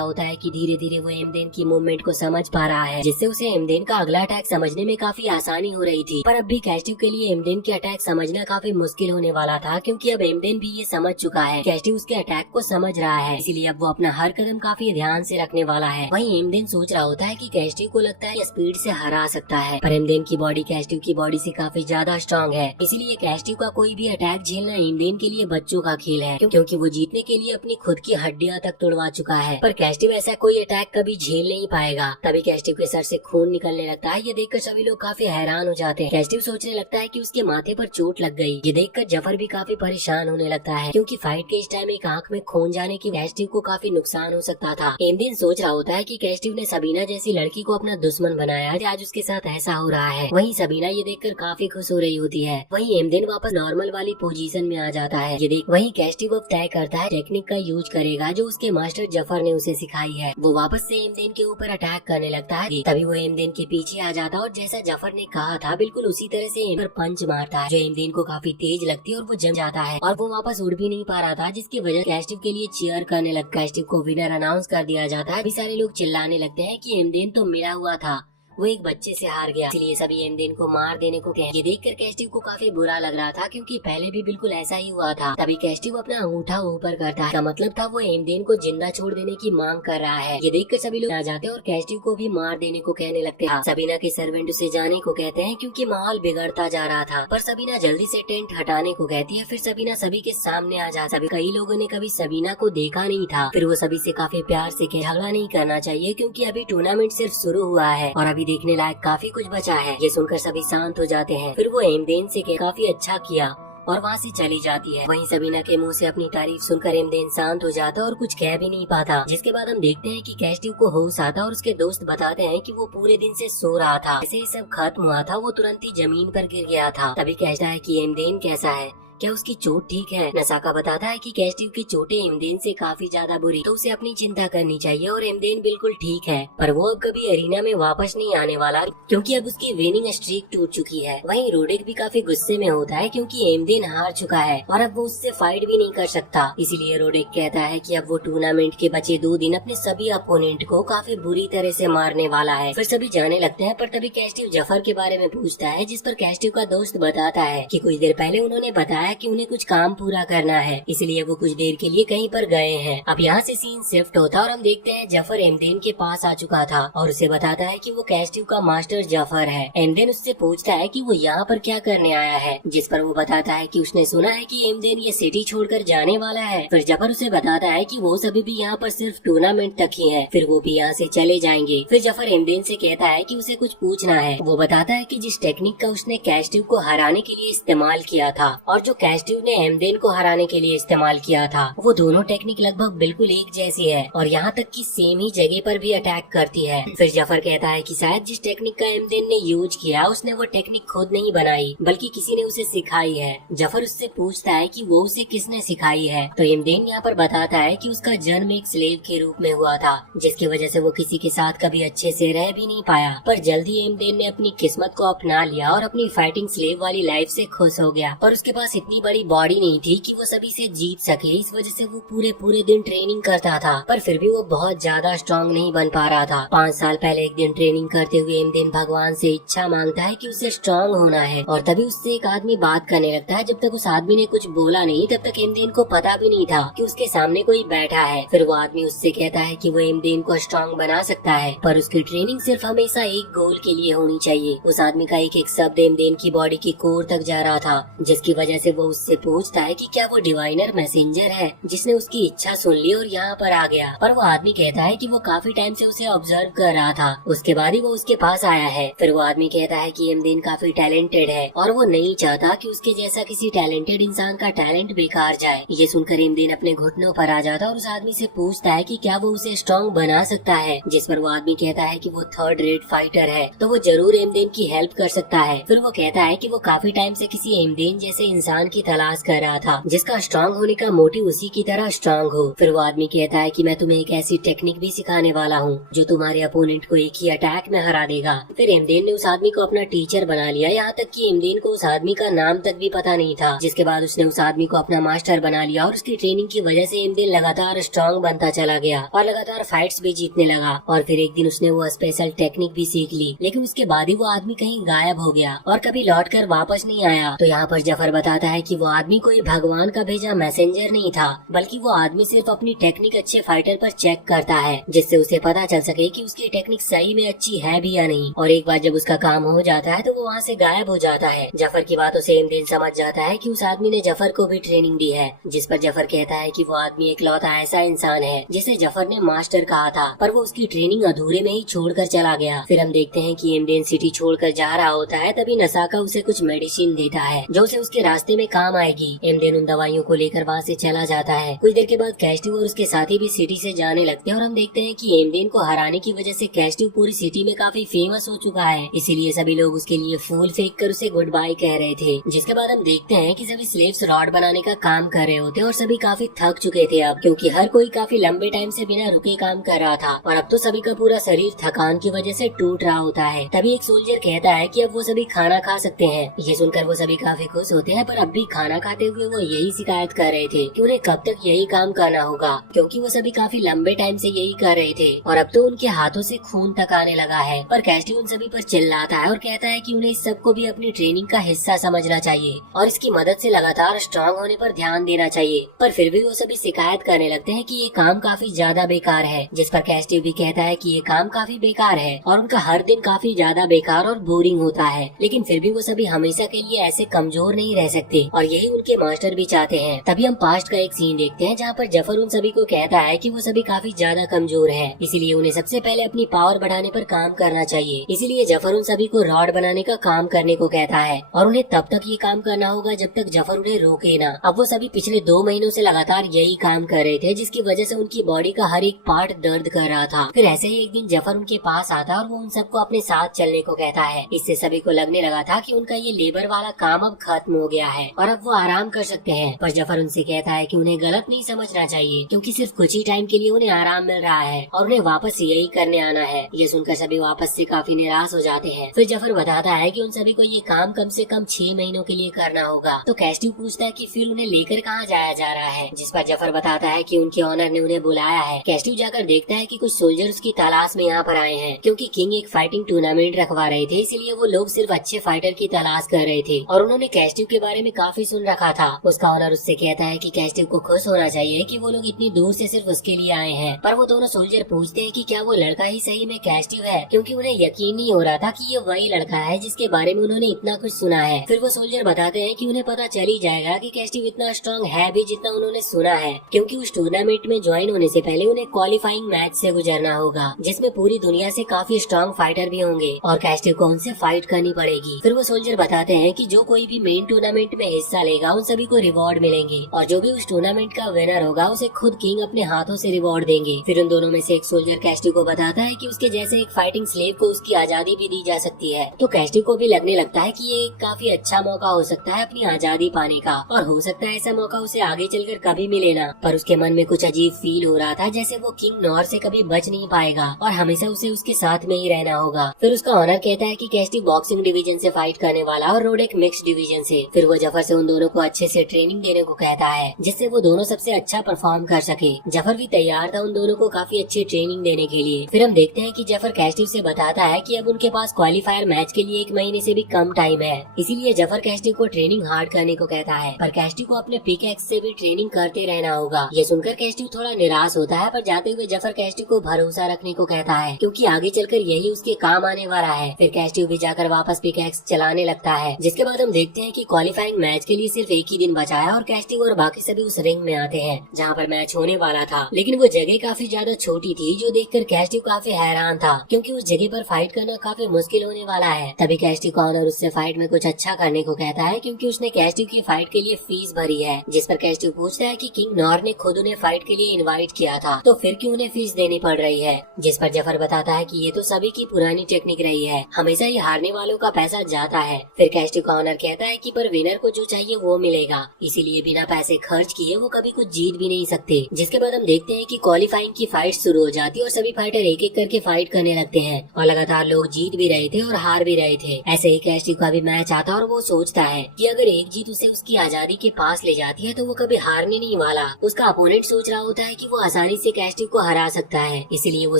होता है कि धीरे धीरे वो एमदेन की मूवमेंट को समझ पा रहा है, जिससे उसे एमदेन का अगला अटैक समझने में काफी आसानी हो रही थी। पर अब भी कैस्टिव के लिए एमदेन के अटैक समझना काफी मुश्किल होने वाला था, क्योंकि अब एमदेन भी ये समझ चुका है कैस्टिव उसके अटैक को समझ रहा है, इसीलिए अब वो अपना हर कदम काफी ध्यान से रखने वाला है। वहीं एमदेन सोच रहा होता है कि कैस्टिव को लगता है स्पीड से हरा सकता है, पर एमदेन की बॉडी कैस्टिव की बॉडी से काफी ज्यादा स्ट्रॉन्ग है, इसीलिए कैस्टिव का कोई भी अटैक झेलना एमदेन के लिए बच्चों का खेल है, क्योंकि वो जीतने के लिए अपनी खुद की हड्डियां तक तोड़वा चुका है। पर कैस्टिव ऐसा कोई अटैक कभी झेल नहीं पाएगा। तभी कैस्टिव के सर से खून निकलने लगता है। ये देखकर सभी लोग काफी हैरान हो जाते हैं। कैस्टिव सोचने लगता है कि उसके माथे पर चोट लग गई। ये देखकर जफर भी काफी परेशान होने लगता है, क्योंकि फाइट के इस टाइम एक आंख में खून जाने की कैस्टिव को काफी नुकसान हो सकता था। एमदेन सोच रहा होता है कि कैस्टिव ने सबीना जैसी लड़की को अपना दुश्मन बनाया, आज उसके साथ ऐसा हो रहा है। वहीं सबीना ये देखकर काफी खुश हो रही होती है। वहीं एमदेन वापस नॉर्मल वाली पोजीशन में आ जाता है। ये देख वहीं कैस्टिव अब तय करता है टेक्निक का यूज करेगा जो उसके मास्टर जफर ने उसे सिखाई है। वो वापस से एमदेन के ऊपर अटैक करने लगता है। तभी वो एमदेन के पीछे आ जाता है और जैसा जफर ने कहा था बिल्कुल उसी तरह से एम पर पंच मारता है, जो एमदेन को काफी तेज लगती है और वो जम जाता है और वो वापस उड़ भी नहीं पा रहा था, जिसकी वजह कैस्टिव के लिए चीयर करने लग। कैस्टिव को विनर अनाउंस कर दिया जाता है। अभी सारे लोग चिल्लाने लगते हैं कि एमदेन तो मिला हुआ था, वो एक बच्चे से हार गया, इसलिए सभी एमदेन को मार देने को कहे। ये देखकर कैस्टिव को काफी बुरा लग रहा था, क्योंकि पहले भी बिल्कुल ऐसा ही हुआ था। तभी कैस्टिव अपना अंगूठा ऊपर करता है, का मतलब था वो एमदेन को जिंदा छोड़ देने की मांग कर रहा है। ये देखकर सभी लोग आ जाते हैं और कैस्टिव को भी मार देने को कहने लगते हैं। सबीना के सर्वेंट उसे जाने को कहते हैं, क्योंकि माहौल बिगड़ता जा रहा था। पर सबीना जल्दी से टेंट हटाने को कहती है। फिर सबीना सभी के सामने आ जाती है। कई लोगों ने कभी सबीना को देखा नहीं था। फिर वो सभी से काफी प्यार से झगड़ा नहीं करना चाहिए, क्योंकि अभी टूर्नामेंट सिर्फ शुरू हुआ है और अभी देखने लायक काफी कुछ बचा है। ये सुनकर सभी शांत हो जाते हैं। फिर वो एमदेन से काफी अच्छा किया और वहाँ से चली जाती है। वहीं सबीना के मुंह से अपनी तारीफ सुनकर एमदेन शांत हो जाता और कुछ कह भी नहीं पाता। जिसके बाद हम देखते हैं कि कैस्टिव को होश आता और उसके दोस्त बताते हैं कि वो पूरे दिन से सो रहा था। जैसे ही सब खत्म हुआ था वो तुरंत ही जमीन पर गिर गया था। तभी कहता है कि एमदेन कैसा है, क्या उसकी चोट ठीक है। नसाका बताता है कि कैस्टिव की चोटें एमदेन से काफी ज्यादा बुरी, तो उसे अपनी चिंता करनी चाहिए और एमदेन बिल्कुल ठीक है। पर वो अब कभी एरिना में वापस नहीं आने वाला, क्योंकि अब उसकी विनिंग स्ट्रीक टूट चुकी है। वहीं रोडेक भी काफी गुस्से में होता है, क्योंकि एमदेन हार चुका है और अब वो उससे फाइट भी नहीं कर सकता। इसीलिए रोडेक कहता है कि अब वो टूर्नामेंट के बचे 2 दिन अपने सभी अपोनेंट को काफी बुरी तरह से मारने वाला है। फिर सभी जाने लगते हैं। पर तभी कैस्टिव जफर के बारे में पूछता है, जिस पर कैस्टिव का दोस्त बताता है कि कुछ देर पहले उन्होंने बताया कि उन्हें कुछ काम पूरा करना है, इसलिए वो कुछ देर के लिए कहीं पर गए हैं। अब यहाँ से सीन शिफ्ट होता और हम देखते हैं जफर एमदेन के पास आ चुका था और उसे बताता है कि वो कैस्टिव का मास्टर जफर है। एमदेन उससे पूछता है कि वो यहाँ पर क्या करने आया है, जिस पर वो बताता है कि उसने सुना है कि एमदेन ये सिटी छोड़कर जाने वाला है। फिर जफर उसे बताता है कि वो सभी भी यहाँ पर सिर्फ टूर्नामेंट तक ही है, फिर वो भी यहाँ से चले जाएंगे। फिर जफर एमदेन से कहता है कि उसे कुछ पूछना है। वो बताता है कि जिस टेक्निक का उसने कैस्टिव को हराने के लिए इस्तेमाल किया था और जो कैस्टिव ने एमदेन को हराने के लिए इस्तेमाल किया था, वो दोनों टेक्निक लगभग बिल्कुल एक जैसी है और यहाँ तक कि सेम ही जगह पर भी अटैक करती है। फिर जफर कहता है कि शायद जिस टेक्निक का एमदेन ने यूज किया उसने वो टेक्निक खुद नहीं बनाई, बल्कि किसी ने उसे सिखाई है। जफर उससे पूछता है कि वो उसे किसने सिखाई है, तो एमदेन यहाँ पर बताता है कि उसका जन्म एक स्लेव के रूप में हुआ था, जिसकी वजह से वो किसी के साथ कभी अच्छे से रह भी नहीं पाया। पर जल्दी एमदेन ने अपनी किस्मत को अपना लिया और अपनी फाइटिंग स्लेव वाली लाइफ से खुश हो गया। पर उसके पास इतनी बड़ी बॉडी नहीं थी कि वो सभी से जीत सके, इस वजह से वो पूरे दिन ट्रेनिंग करता था। पर फिर भी वो बहुत ज्यादा स्ट्रॉन्ग नहीं बन पा रहा था। 5 साल पहले एक दिन ट्रेनिंग करते हुए एमदेन भगवान से इच्छा मांगता है कि उसे स्ट्रॉन्ग होना है और तभी उससे एक आदमी बात करने लगता है। जब तक उस आदमी ने कुछ बोला नहीं तब तक एमदेन को पता भी नहीं था कि उसके सामने कोई बैठा है। फिर वो आदमी उससे कहता है कि वो एमदेन को स्ट्रॉन्ग बना सकता है, पर उसकी ट्रेनिंग सिर्फ हमेशा एक गोल के लिए होनी चाहिए। उस आदमी का एक एक शब्द एमदेन की बॉडी की कोर तक जा रहा था, जिसकी वजह से वो उससे पूछता है कि क्या वो डिवाइनर मैसेंजर है जिसने उसकी इच्छा सुन ली और यहाँ पर आ गया। पर वो आदमी कहता है कि वो काफी टाइम से उसे ऑब्जर्व कर रहा था, उसके बाद ही वो उसके पास आया है। फिर वो आदमी कहता है कि एमदेन काफी टैलेंटेड है और वो नहीं चाहता कि उसके जैसा किसी टैलेंटेड इंसान का टैलेंट बेकार जाए। ये सुनकर एमदेन अपने घुटनों पर आ जाता और उस आदमी से पूछता है कि क्या वो उसे स्ट्रॉन्ग बना सकता है, जिस पर वो आदमी कहता है कि वो 3rd रेट फाइटर है, तो वो जरूर एमदेन की हेल्प कर सकता है। फिर वो कहता है कि वो काफी टाइम से किसी एमदेन जैसे इंसान इंसान की तलाश कर रहा था जिसका स्ट्रांग होने का मोटिव उसी की तरह स्ट्रांग हो। फिर वो आदमी कहता है कि मैं तुम्हें एक ऐसी टेक्निक भी सिखाने वाला हूँ जो तुम्हारे अपोनेंट को एक ही अटैक में हरा देगा। फिर इमदेन ने उस आदमी को अपना टीचर बना लिया, यहाँ तक कि इमदेन को उस आदमी का नाम तक भी पता नहीं था। जिसके बाद उसने उस आदमी को अपना मास्टर बना लिया और उसकी ट्रेनिंग की वजह से इमदेन लगातार स्ट्रांग बनता चला गया और लगातार फाइट्स भी जीतने लगा। और फिर एक दिन उसने वो स्पेशल टेक्निक भी सीख ली, लेकिन उसके बाद ही वो आदमी कहीं गायब हो गया और कभी लौट कर वापस नहीं आया। तो यहाँ पर जफर बताता है कि वो आदमी कोई भगवान का भेजा मैसेंजर नहीं था, बल्कि वो आदमी सिर्फ अपनी टेक्निक अच्छे फाइटर पर चेक करता है जिससे उसे पता चल सके कि उसकी टेक्निक सही में अच्छी है भी या नहीं। और एक बार जब उसका काम हो जाता है तो वो वहाँ से गायब हो जाता है। जफर की बातों से इमदेन समझ जाता है कि उस आदमी ने जफर को भी ट्रेनिंग दी है, जिस पर जफर कहता है कि वो आदमी इकलौता ऐसा इंसान है जिसे जफर ने मास्टर कहा था, पर वो उसकी ट्रेनिंग अधूरे में ही छोड़कर चला गया। फिर हम देखते हैं कि इमदेन सिटी छोड़कर जा रहा होता है, तभी नसाका उसे कुछ मेडिसिन देता है जो उसे उसके रास्ते में काम आएगी। इमदेन उन दवाइयों को लेकर वहाँ से चला जाता है। कुछ देर के बाद कैस्टिव और उसके साथी भी सिटी से जाने लगते हैं और हम देखते हैं कि इमदेन को हराने की वजह से कैस्टिव पूरी सिटी में काफी फेमस हो चुका है, इसीलिए सभी लोग उसके लिए फूल फेंक कर उसे गुड बाय कह रहे थे। जिसके बाद हम देखते हैं कि सभी स्लेव्स रॉड बनाने का काम कर रहे होते हैं और सभी काफी थक चुके थे अब, क्योंकि हर कोई काफी लंबे टाइम से बिना रुके काम कर रहा था और अब तो सभी का पूरा शरीर थकान की वजह से टूट रहा होता है। तभी एक सोल्जर कहता है कि अब वो सभी खाना खा सकते हैं। ये सुनकर वो सभी काफी खुश होते हैं, पर अब भी खाना खाते हुए वो यही शिकायत कर रहे थे कि उन्हें कब तक यही काम करना होगा, क्योंकि वो सभी काफी लंबे टाइम से यही कर रहे थे और अब तो उनके हाथों से खून तक आने लगा है। पर कैस्टिव उन सभी पर चिल्लाता है और कहता है कि उन्हें इस सब को भी अपनी ट्रेनिंग का हिस्सा समझना चाहिए और इसकी मदद से लगातार स्ट्रांग होने पर ध्यान देना चाहिए। पर फिर भी वो सभी शिकायत करने लगते हैं कि ये काम काफी ज्यादा बेकार है, जिस पर कैस्टिव भी कहता है कि ये काम काफी बेकार है और उनका हर दिन काफी ज्यादा बेकार और बोरिंग होता है, लेकिन फिर भी वो सभी हमेशा के लिए ऐसे कमजोर नहीं रह सकते और यही उनके मास्टर भी चाहते हैं। तभी हम पास्ट का एक सीन देखते हैं जहाँ पर जफर उन सभी को कहता है कि वो सभी काफी ज्यादा कमजोर हैं, इसीलिए उन्हें सबसे पहले अपनी पावर बढ़ाने पर काम करना चाहिए। इसीलिए जफर उन सभी को रॉड बनाने का काम करने को कहता है और उन्हें तब तक ये काम करना होगा जब तक जफर उन्हें रोके ना। अब वो सभी पिछले 2 महीनों से लगातार यही काम कर रहे थे, जिसकी वजह से उनकी बॉडी का हर एक पार्ट दर्द कर रहा था। फिर ऐसे ही एक दिन जफर उनके पास आता और वो उन सबको अपने साथ चलने को कहता है। इससे सभी को लगने लगा था कि उनका ये लेबर वाला काम अब खत्म हो गया है और अब वो आराम कर सकते हैं। पर जफर उनसे कहता है कि उन्हें गलत नहीं समझना चाहिए, क्योंकि सिर्फ कुछ ही टाइम के लिए उन्हें आराम मिल रहा है और उन्हें वापस यही करने आना है। ये सुनकर सभी वापस से काफी निराश हो जाते हैं। फिर जफर बताता है कि उन सभी को ये काम कम से कम 6 महीनों के लिए करना होगा। तो कैस्टिव पूछता है कि फिर उन्हें लेकर कहाँ जाया जा रहा है, जिस पर जफर बताता है कि उनके ऑनर ने उन्हें बुलाया है। कैस्टिव जाकर देखता है कि कुछ सोल्जर उसकी तलाश में यहाँ पर आए हैं, क्योंकि किंग एक फाइटिंग टूर्नामेंट रखवा रहे थे, इसलिए वो लोग सिर्फ अच्छे फाइटर की तलाश कर रहे थे और उन्होंने कैस्टिव के बारे में काफी सुन रखा था। उसका ऑनर उससे कहता है कि कैस्टिव को खुश होना चाहिए कि वो लोग इतनी दूर से सिर्फ उसके लिए आए हैं। पर वो दोनों सोल्जर पूछते हैं कि क्या वो लड़का ही सही में कैस्टिव है, क्योंकि उन्हें यकीन नहीं हो रहा था कि ये वही लड़का है जिसके बारे में उन्होंने इतना कुछ सुना है। फिर वो सोल्जर बताते हैं कि उन्हें पता चल ही जाएगा कि कैस्टिव इतना स्ट्रांग है भी जितना उन्होंने सुना है, क्योंकि उस टूर्नामेंट में ज्वाइन होने से पहले उन्हें क्वालिफाइंग मैच से गुजरना होगा, जिसमें पूरी दुनिया से काफी स्ट्रांग फाइटर भी होंगे और कैस्टिव को उनसे फाइट करनी पड़ेगी। फिर वो सोल्जर बताते हैं कि जो कोई भी मेन टूर्नामेंट में हिस्सा लेगा उन सभी को रिवॉर्ड मिलेंगे और जो भी उस टूर्नामेंट का विनर होगा उसे खुद किंग अपने हाथों से रिवॉर्ड देंगे। फिर उन दोनों में से एक सोल्जर कैस्टिव को बताता है कि उसके जैसे एक फाइटिंग स्लेव को उसकी आजादी भी दी जा सकती है। तो कैस्टिव को भी लगने लगता है कि ये एक काफी अच्छा मौका हो सकता है अपनी आजादी पाने का और हो सकता है ऐसा मौका उसे आगे चलकर कभी मिले ना। पर उसके मन में कुछ अजीब फील हो रहा था, जैसे वो किंग नॉर से कभी बच नहीं पाएगा और हमेशा उसे उसके साथ में ही रहना होगा। फिर उसका ऑनर कहता है कि कैस्टिव बॉक्सिंग डिवीजन से फाइट करने वाला और रोडेक मिक्स डिवीजन से। फिर वो जफर से उन दोनों को अच्छे से ट्रेनिंग देने को कहता है, जिससे वो दोनों सबसे अच्छा परफॉर्म कर सके। जफर भी तैयार था उन दोनों को काफी अच्छी ट्रेनिंग देने के लिए। फिर हम देखते हैं कि जफर कैस्टिव से बताता है कि अब उनके पास क्वालिफायर मैच के लिए 1 महीने से भी कम टाइम है, इसीलिए जफर कैस्टिव को ट्रेनिंग हार्ड करने को कहता है। पर कैस्टिव को अपने पिकैक्स से भी ट्रेनिंग करते रहना होगा। ये सुनकर कैस्टिव थोड़ा निराश होता है, पर जाते हुए जफर कैस्टिव को भरोसा रखने को कहता है, क्योंकि आगे चलकर यही उसके काम आने वाला है। फिर कैस्टिव भी जाकर वापस पिकैक्स चलाने लगता है। जिसके बाद हम देखते हैं कि क्वालिफाइंग मैच के लिए सिर्फ 1 ही दिन बचा है और कैस्टिव और बाकी सभी उस रिंग में आते हैं जहाँ पर मैच होने वाला था, लेकिन वो जगह काफी ज्यादा छोटी थी, जो देखकर कैस्टिव काफी हैरान था, क्योंकि उस जगह पर फाइट करना काफी मुश्किल होने वाला है। तभी कैस्टिव का ऑनर उससे फाइट में कुछ अच्छा करने को कहता है, क्योंकि उसने कैस्टिव की फाइट के लिए फीस भरी है। जिस पर कैस्टिव पूछता है कि किंग नॉर ने खुद उन्हें फाइट के लिए इनवाइट किया था, तो फिर क्यों उन्हें फीस देनी पड़ रही है। जिस पर जफर बताता है कि ये तो सभी की पुरानी टेक्निक रही है, हमेशा ये हारने वालों का पैसा जाता है। फिर कैस्टिव का ऑनर कहता है कि पर विनर को को जो चाहिए वो मिलेगा, इसीलिए बिना पैसे खर्च किए वो कभी कुछ जीत भी नहीं सकते। जिसके बाद हम देखते हैं कि क्वालिफाइंग की फाइट शुरू हो जाती है और सभी फाइटर एक एक करके फाइट करने लगते हैं और लगातार लोग जीत भी रहे थे और हार भी रहे थे। ऐसे ही कैस्टिव का भी मैच आता और वो सोचता है कि अगर एक जीत उसे उसकी आजादी के पास ले जाती है तो वो कभी हारने नहीं वाला। उसका अपोनेंट सोच रहा होता है कि वो आसानी से कैस्टिव को हरा सकता है, इसीलिए वो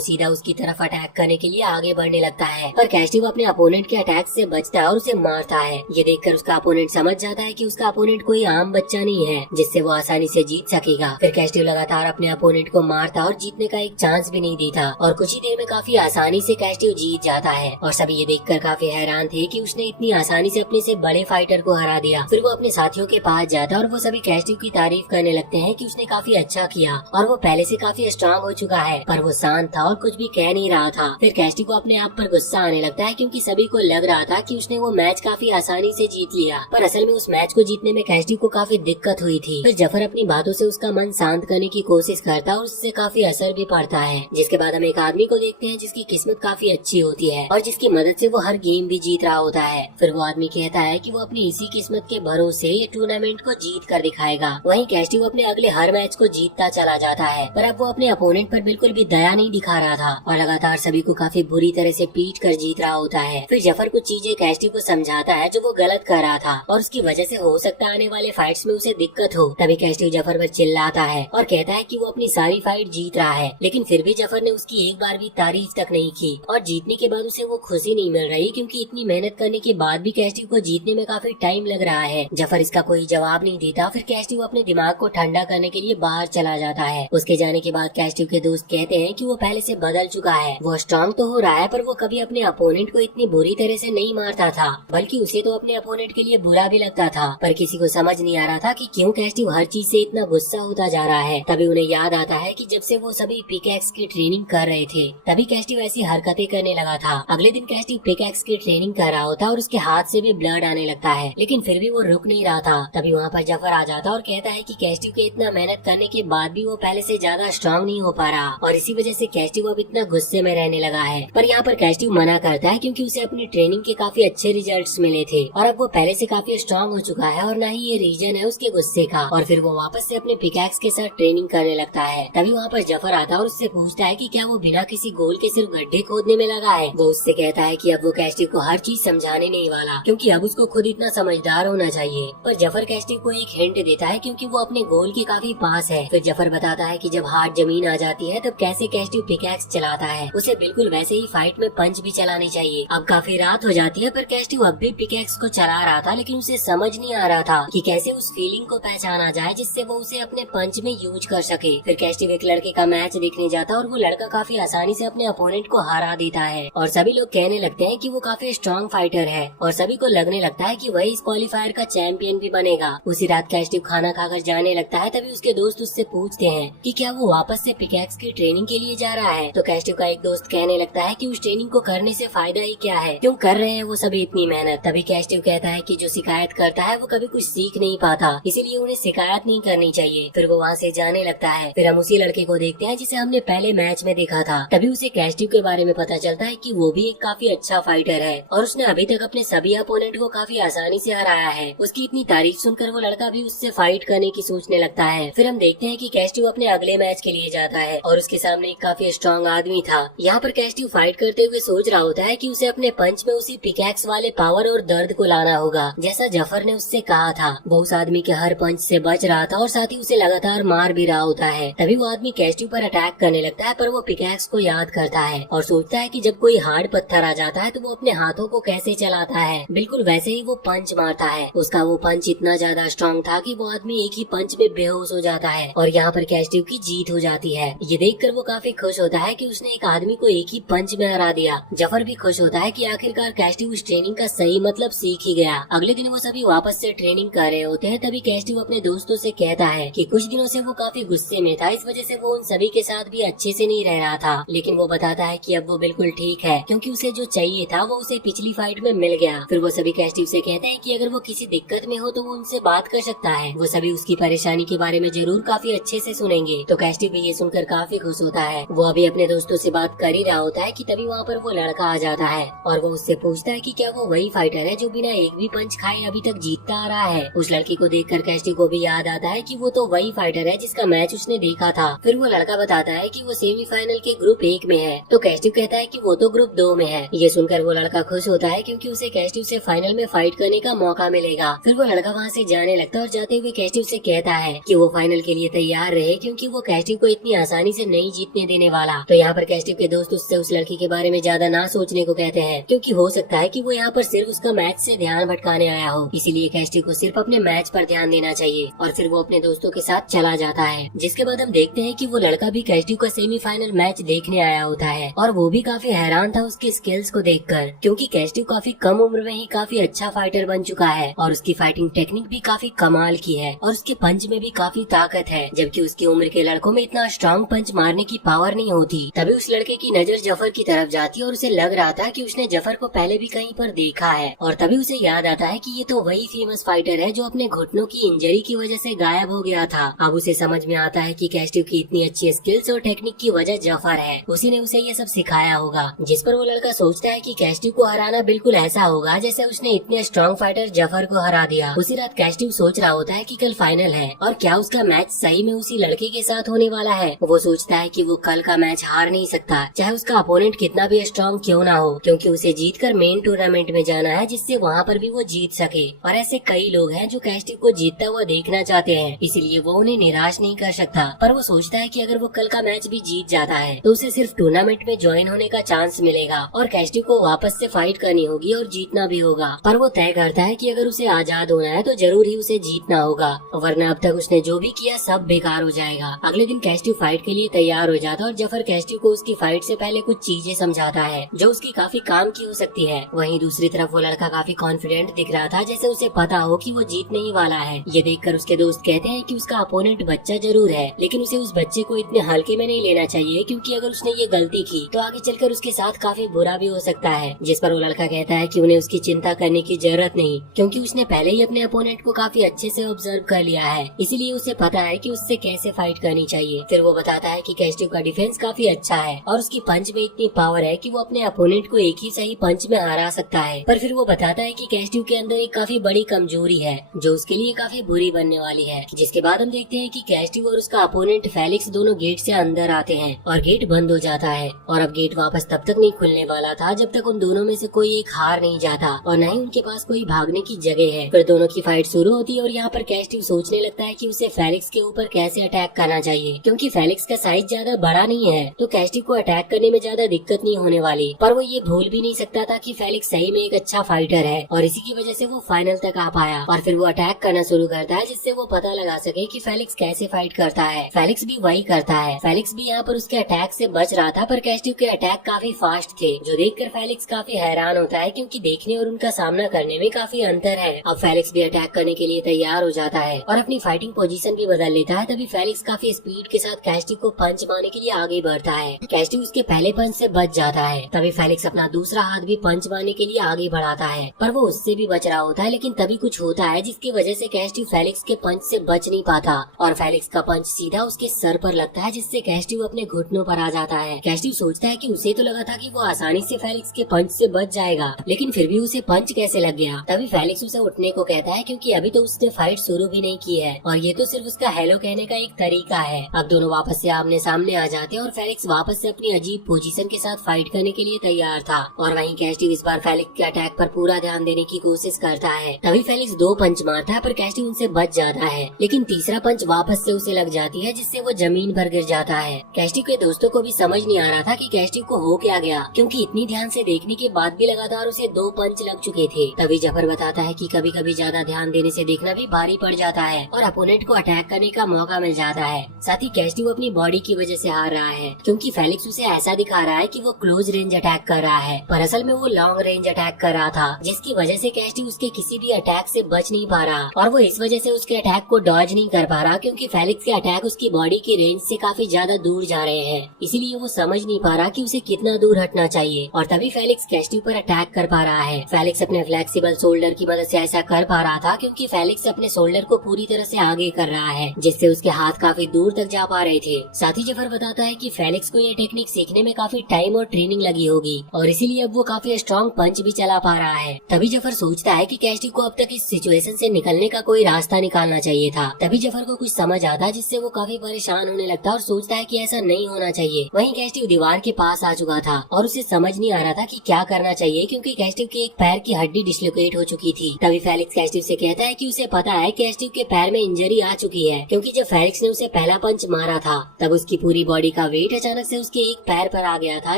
सीधा उसकी तरफ अटैक करने के लिए आगे बढ़ने लगता है। पर कैस्टिव अपने अपोनेंट के अटैक से बचता है और उसे मारता है। ये देखकर उसका अपोनेंट समझ जाता है कि उसका अपोनेंट कोई आम बच्चा नहीं है जिससे वो आसानी से जीत सकेगा। फिर कैस्टिव लगातार अपने अपोनेंट को मारता और जीतने का एक चांस भी नहीं देता और कुछ ही देर में काफी आसानी से कैस्टिव जीत जाता है। और सभी ये देखकर काफी हैरान थे कि उसने इतनी आसानी से अपने से बड़े फाइटर को हरा दिया। फिर वो अपने साथियों के पास जाता और वो सभी कैस्टिव की तारीफ करने लगते हैं कि उसने काफी अच्छा किया और वो पहले से काफी स्ट्रांग हो चुका है। पर वो शांत था और कुछ भी कह नहीं रहा था। फिर कैस्टिव को अपने आप पर गुस्सा आने लगता है क्योंकि सभी को लग रहा था कि उसने वो मैच काफी आसानी से जीत लिया, पर असल में उस मैच को जीतने में कैस्टिव को काफी दिक्कत हुई थी। फिर जफर अपनी बातों से उसका मन शांत करने की कोशिश करता और उससे काफी असर भी पड़ता है। जिसके बाद हम एक आदमी को देखते हैं जिसकी किस्मत काफी अच्छी होती है और जिसकी मदद से वो हर गेम भी जीत रहा होता है। फिर वो आदमी कहता है कि वो अपनी इसी किस्मत के भरोसे ये टूर्नामेंट को जीत कर दिखाएगा। वहीं कैस्टिव अपने अगले हर मैच को जीतता चला जाता है, पर अब वो अपने अपोनेंट पर बिल्कुल भी दया नहीं दिखा रहा था और लगातार सभी को काफी बुरी तरह से पीट कर जीत रहा होता है। फिर जफर कुछ चीजें कैस्टिव को समझाता है जो वो गलत कर रहा था और उसकी वजह से हो सकता है आने वाले फाइट्स में उसे दिक्कत हो। तभी कैस्टिव जफर पर चिल्लाता है और कहता है कि वो अपनी सारी फाइट जीत रहा है, लेकिन फिर भी जफर ने उसकी एक बार भी तारीफ तक नहीं की और जीतने के बाद उसे वो खुशी नहीं मिल रही क्योंकि इतनी मेहनत करने के बाद भी कैस्टिव को जीतने में काफी टाइम लग रहा है। जफर इसका कोई जवाब नहीं देता। फिर कैस्टिव अपने दिमाग को ठंडा करने के लिए बाहर चला जाता है। उसके जाने के बाद कैस्टिव के दोस्त कहते हैं कि वो पहले से बदल चुका है, वो स्ट्रांग तो हो रहा है पर वो कभी अपने अपोनेंट को इतनी बुरी तरह से नहीं मारता था, बल्कि उसे तो अपने अपोनेंट के लिए बुरा भी लगता था। पर किसी को समझ नहीं आ रहा था कि क्यों कैस्टिव हर चीज से इतना गुस्सा होता जा रहा है। तभी उन्हें याद आता है कि जब से वो सभी पिकैक्स की ट्रेनिंग कर रहे थे तभी कैस्टिव ऐसी हरकतें करने लगा था। अगले दिन कैस्टिव पिकैक्स की ट्रेनिंग कर रहा होता और उसके हाथ से भी ब्लड आने लगता है, लेकिन फिर भी वो रुक नहीं रहा था। तभी वहाँ पर जफर आ जाता और कहता है कि कैस्टिव के इतना मेहनत करने के बाद भी वो पहले से ज्यादा स्ट्रांग नहीं हो पा रहा और इसी वजह से कैस्टिव अब इतना गुस्से में रहने लगा है। पर यहाँ पर कैस्टिव मना करता है क्योंकि उसे अपनी ट्रेनिंग के काफी अच्छे रिजल्ट्स मिले थे और अब वो पहले से काफी स्ट्रांग हो चुका है और न ही ये रीजन है उसके गुस्से का। और फिर वो वापस से अपने पिकैक्स के साथ ट्रेनिंग करने लगता है। तभी वहाँ पर जफर आता और उससे पूछता है कि क्या वो बिना किसी गोल के सिर्फ गड्ढे खोदने में लगा है। वो उससे कहता है कि अब वो कैस्टिव को हर चीज समझाने नहीं वाला क्योंकि अब उसको खुद इतना समझदार होना चाहिए। पर जफर कैस्टिव को एक हिंट देता है क्योंकि वो अपने गोल के काफी पास है। फिर जफर बताता है कि जब हाथ जमीन आ जाती है तब कैसे कैस्टिव पिकैक्स चलाता है, उसे बिल्कुल वैसे ही फाइट में पंच भी चलाने चाहिए। अब काफी रात हो जाती है पर कैस्टिव अब भी पिकैक्स को चला रहा था, लेकिन उसे समझ नहीं आ रहा था कि कैसे उस फीलिंग को पहचाना जाए जिससे वो उसे अपने पंच में यूज कर सके। फिर कैस्टिव एक लड़के का मैच देखने जाता और वो लड़का काफी आसानी से अपने अपोनेंट को हरा देता है और सभी लोग कहने लगते हैं कि वो काफी स्ट्रांग फाइटर है और सभी को लगने लगता है कि वही इस क्वालिफायर का चैंपियन भी बनेगा। उसी रात कैस्टिव खाना खाकर जाने लगता है। तभी उसके दोस्त उससे पूछते हैं कि क्या वो वापस से पिकैक्स की ट्रेनिंग के लिए जा रहा है। तो कैस्टिव का एक दोस्त कहने लगता है कि उस ट्रेनिंग को करने से फायदा ही क्या है, क्यों कर रहे हैं वो सभी इतनी मेहनत। तभी कैस्टिव कहता है कि जो शिकायत करता है वो कभी कुछ सीख नहीं पाता, इसीलिए उन्हें शिकायत नहीं करनी चाहिए। फिर वो वहाँ से जाने लगता है। फिर हम उसी लड़के को देखते हैं जिसे हमने पहले मैच में देखा था। तभी उसे कैस्टिव के बारे में पता चलता है कि वो भी एक काफी अच्छा फाइटर है और उसने अभी तक अपने सभी अपोनेंट को काफी आसानी से हराया है। उसकी इतनी तारीफ सुनकर वो लड़का भी उससे फाइट करने की सोचने लगता है। फिर हम देखते हैं कि कैस्टिव अपने अगले मैच के लिए जाता है और उसके सामने एक काफी स्ट्रांग आदमी था। यहाँ पर कैस्टिव फाइट करते हुए सोच रहा होता है कि उसे अपने पंच में उसी पिकैक्स वाले पावर और दर्द को लाना होगा जैसा जफर ने उससे कहा था। वो उस आदमी के हर पंच से बच रहा था और साथ ही उसे लगातार मार भी रहा होता है। तभी वो आदमी कैस्टिव पर अटैक करने लगता है, पर वो पिकैक्स को याद करता है और सोचता है कि जब कोई हार्ड पत्थर आ जाता है तो वो अपने हाथों को कैसे चलाता है, बिल्कुल वैसे ही वो पंच मारता है। उसका वो पंच इतना ज्यादा स्ट्रांग था कि वो आदमी एक ही पंच में बेहोश हो जाता है और यहाँ पर कैस्टिव की जीत हो जाती है। ये देखकर वो काफी खुश होता है कि उसने एक आदमी को एक ही पंच में हरा दिया। जफर भी खुश होता है कि आखिरकार कैस्टिव उस ट्रेनिंग का सही मतलब सीख ही गया। अगले दिन वो सभी वापस से ट्रेनिंग कर रहे होते हैं। तभी कैस्टिव अपने दोस्तों से कहता है कि कुछ दिनों से वो काफी गुस्से में था, इस वजह से वो उन सभी के साथ भी अच्छे से नहीं रह रहा था, लेकिन वो बताता है कि अब वो बिल्कुल ठीक है क्योंकि उसे जो चाहिए था वो उसे पिछली फाइट में मिल गया। फिर वो सभी कैस्टिव से कहते हैं कि अगर वो किसी दिक्कत में हो तो वो उनसे बात कर सकता है, वो सभी उसकी परेशानी के बारे में जरूर काफी अच्छे से सुनेंगे। तो कैस्टिव भी ये सुनकर काफी खुश होता है। वो अभी अपने दोस्तों से बात कर ही रहा होता है कि तभी वहाँ पर वो लड़का आ जाता है और वो उससे पूछता है कि क्या वो वही फाइटर है जो बिना एक भी पंच खाए अभी तक जीतता आ रहा है। उस लड़की को देखकर कैस्टी को भी याद आता है कि वो तो वही फाइटर है जिसका मैच उसने देखा था। फिर वो लड़का बताता है कि वो सेमीफाइनल के ग्रुप 1 में है, तो कैस्टी कहता है कि वो तो ग्रुप 2 में है। ये सुनकर वो लड़का खुश होता है क्योंकि उसे कैस्टी से फाइनल में फाइट करने का मौका मिलेगा। फिर वो लड़का वहाँ से जाने लगता है और जाते हुए कैस्टी उसे कहता है कि वो फाइनल के लिए तैयार रहे क्योंकि वो कैस्टी को इतनी आसानी से नहीं जीतने देने वाला। तो यहाँ पर कैस्टी के दोस्त उससे उस लड़की के बारे में ज्यादा ना सोचने को कहते हैं क्योंकि हो सकता है कि वो यहाँ पर सिर्फ उसका मैच से ध्यान भटकाने आया हो, इसीलिए कैस्टी को सिर्फ अपने मैच पर ध्यान देना चाहिए। और फिर वो अपने दोस्तों के साथ चला जाता है। जिसके बाद हम देखते हैं कि वो लड़का भी कैस्टी का सेमीफाइनल मैच देखने आया होता है और वो भी काफी हैरान था उसके स्किल्स को देखकर, क्योंकि कैस्टी काफी कम उम्र में ही काफी अच्छा फाइटर बन चुका है और उसकी फाइटिंग टेक्निक भी काफी कमाल की है और उसके पंच में भी काफी ताकत है, जबकि उसकी उम्र के लड़कों में इतना स्ट्रॉन्ग पंच मारने की पावर नहीं होती। तभी उस लड़के की नजर जफर की तरफ जाती है और उसे लग रहा था कि उसने जफर को पहले भी कहीं पर देखा है। और तभी उसे याद आता है कि ये तो वही फेमस फाइटर है जो अपने घुटनों की इंजरी की वजह से गायब हो गया था। अब उसे समझ में आता है कि कैस्टी की इतनी अच्छी स्किल्स और टेक्निक की वजह जफर है, उसी ने उसे ये सब सिखाया होगा। जिस पर वो लड़का सोचता है कि कैस्टी को हराना बिल्कुल ऐसा होगा जैसे उसने इतने स्ट्रॉन्ग फाइटर जफर को हरा दिया। उसी रात कैस्टी सोच रहा होता है कि कल फाइनल है और क्या उसका मैच सही में उसी लड़के के साथ होने वाला है। वो सोचता है कि वो कल का मैच हार नहीं सकता, चाहे उसका अपोनेंट कितना भी स्ट्रॉन्ग क्यों ना हो, क्योंकि उसे जीतकर मेन टूर्नामेंट में जाना है जिससे वहाँ पर भी वो जीत सके। और ऐसे कई लोग हैं जो कैस्टी को जीतता हुआ देखना चाहते हैं, इसीलिए वो उन्हें निराश नहीं कर सकता। पर वो सोचता है कि अगर वो कल का मैच भी जीत जाता है तो उसे सिर्फ टूर्नामेंट में ज्वाइन होने का चांस मिलेगा और कैस्टी को वापस से फाइट करनी होगी और जीतना भी होगा। पर वो तय करता है कि अगर उसे आजाद होना है तो जरूर ही उसे जीतना होगा, वरना अब तक उसने जो भी किया सब बेकार हो जाएगा। अगले दिन कैस्टी फाइट के लिए तैयार हो जाता है और जफर कैस्टी को उसकी फाइट से पहले कुछ चीजें समझाता है जो उसकी काफी काम की हो सकती है। वहीं दूसरी तरफ वो लड़का काफी कॉन्फिडेंट दिख रहा था, जैसे उसे पता हो कि वो जीतने ही वाला है। ये देखकर उसके दोस्त कहते हैं कि उसका अपोनेंट बच्चा जरूर है, लेकिन उसे उस बच्चे को इतने हल्के में नहीं लेना चाहिए क्योंकि अगर उसने ये गलती की तो आगे चलकर उसके साथ काफी बुरा भी हो सकता है। जिस पर वो लड़का कहता है कि उन्हें उसकी चिंता करने की जरूरत नहीं, क्योंकि उसने पहले ही अपने अपोनेंट को काफी अच्छे से ऑब्जर्व कर लिया है, इसीलिए उसे पता है कि उससे कैसे फाइट करनी चाहिए। फिर वो बताता है कि कैस्टी का डिफेंस काफी अच्छा है और उसकी पंच में इतनी पावर है कि वो अपने अपोनेंट को एक ही सही पंच में हरा सकता है। पर फिर वो बताता है कि कैस्टी के अंदर एक काफी बड़ी कमजोरी है जो उसके लिए काफी बुरी बनने वाली है। जिसके बाद हम देखते हैं कि कैस्टी और उसका अपोनेंट फेलिक्स दोनों गेट से अंदर आते हैं और गेट बंद हो जाता है। और अब गेट वापस तब तक नहीं खुलने वाला था जब तक उन दोनों में से कोई एक हार नहीं जाता और न ही उनके पास कोई भागने की जगह है। फिर दोनों की फाइट शुरू होती है और यहाँ पर कैस्टी सोचने लगता है कि उसे फेलिक्स के ऊपर कैसे अटैक करना चाहिए, क्योंकि फेलिक्स का साइज ज्यादा बड़ा नहीं है तो कैस्टी को अटैक करने में ज्यादा दिक्कत नहीं होने वाली। पर वो ये भूल भी नहीं सकता था कि फेलिक्स सही में एक अच्छा फाइटर है और इसी की वजह से वो फाइनल तक आ पाया। और फिर वो अटैक करना शुरू करता है जिससे वो पता लगा सके कि फेलिक्स कैसे फाइट करता है। फेलिक्स भी वही करता है। फेलिक्स भी यहाँ पर उसके अटैक से बच रहा था, पर कैस्टी के अटैक काफी फास्ट थे, जो देखकर फेलिक्स काफी हैरान होता है क्योंकि देखने और उनका सामना करने में काफी अंतर है। अब फेलिक्स भी अटैक करने के लिए तैयार हो जाता है और अपनी फाइटिंग पोजीशन भी बदल लेता है। तभी फेलिक्स काफी स्पीड के साथ कैस्टी को पंच मारने के लिए आगे बढ़ता है। कैस्टी उसके पहले पंच से बच जाता है। तभी फेलिक्स अपना दूसरा हाथ भी पंच मारने के लिए आगे बढ़ाता है, पर वो उससे भी बच रहा होता है। लेकिन तभी कुछ होता है जिसकी वजह से कैस्टी फेलिक्स के पंच से बच नहीं पाता और फेलिक्स का पंच सीधा उसके सर पर लगता है, जिससे कैस्टी अपने घुटनों पर आ जाता है। कैस्टी सोचता है कि उसे तो लगा था कि वो आसानी से फेलिक्स के पंच से बच जाएगा, लेकिन फिर भी उसे पंच कैसे लग गया। तभी फेलिक्स उसे उठने को कहता है क्योंकि अभी तो उसने फाइट शुरू भी नहीं की है और ये तो सिर्फ उसका हेलो कहने का एक तरीका है। अब दोनों वापस से आमने सामने आ जाते हैं और फेलिक्स वापस से अपनी अजीब पोजीशन के साथ फाइट करने के लिए तैयार था। और वहीं कैस्टी इस बार फेलिक्स के अटैक पर पूरा ध्यान देने की कोशिश करता है। तभी फेलिक्स 2 पंच मारता है पर कैस्टी उनसे बच जाता है, लेकिन तीसरा पंच वापस से उसे लग जाती है जिससे वो जमीन पर गिर जाता है। कैस्टी के दोस्तों को भी समझ नहीं आ रहा था कि कैस्टी को हो क्या गया, क्योंकि इतनी ध्यान से देखने के बाद भी लगातार उसे 2 पंच लग चुके थे। तभी जफर बताता है कि कभी कभी ज्यादा ध्यान देने से देखना भी भारी पड़ जाता है और अपोनेंट को अटैक करने का मौका मिल जाता है। साथ ही कैस्टी वो अपनी बॉडी की वजह से हार रहा है, क्योंकि फेलिक्स उसे ऐसा दिखा रहा है कि वो क्लोज रेंज अटैक कर रहा है, पर असल में वो लॉन्ग रेंज अटैक कर रहा था, जिसकी वजह से कैस्टी उसके किसी भी अटैक से बच नहीं पा रहा और वो इस वजह से उसके अटैक को डॉज नहीं कर पा रहा, क्योंकि फेलिक्स के अटैक उसकी बॉडी की रेंज से काफी ज्यादा दूर जा रहे हैं। इसीलिए वो समझ नहीं पा रहा कि उसे कितना दूर हटना चाहिए। और तभी फेलिक्स कैस्टी पर अटैक कर पा रहा है। फेलिक्स अपने फ्लेक्सिबल शोल्डर की मदद से ऐसा कर पा रहा था क्योंकि फेलिक्स अपने शोल्डर को पूरी तरह से आगे कर रहा है, जिससे उसके हाथ काफी दूर तक जा पा रहे थे। साथ ही जफर बताता है कि फेलिक्स को ये टेक्निक सीखने में काफी टाइम और ट्रेनिंग लगी होगी और इसीलिए अब वो काफी स्ट्रॉन्ग पंच भी चला पा रहा है। तभी जफर सोचता है कि कैस्टी कैस्टिव को अब तक इस सिचुएशन से निकलने का कोई रास्ता निकालना चाहिए था। तभी जफर को कुछ समझ आता जिससे वो काफी परेशान होने लगता और सोचता है कि ऐसा नहीं होना चाहिए। वहीं कैस्टिव दीवार के पास आ चुका था और उसे समझ नहीं आ रहा था कि क्या करना चाहिए, क्योंकि कैस्टिव के एक पैर की हड्डी डिस्लोकेट हो चुकी थी। तभी फेलिक्स कैस्टिव से कहता है कि उसे पता है कैस्टिव के पैर में इंजरी आ चुकी है, क्योंकि जब फेलिक्स ने उसे पहला पंच मारा था तब उसकी पूरी बॉडी का वेट अचानक से उसके एक पैर पर आ गया था,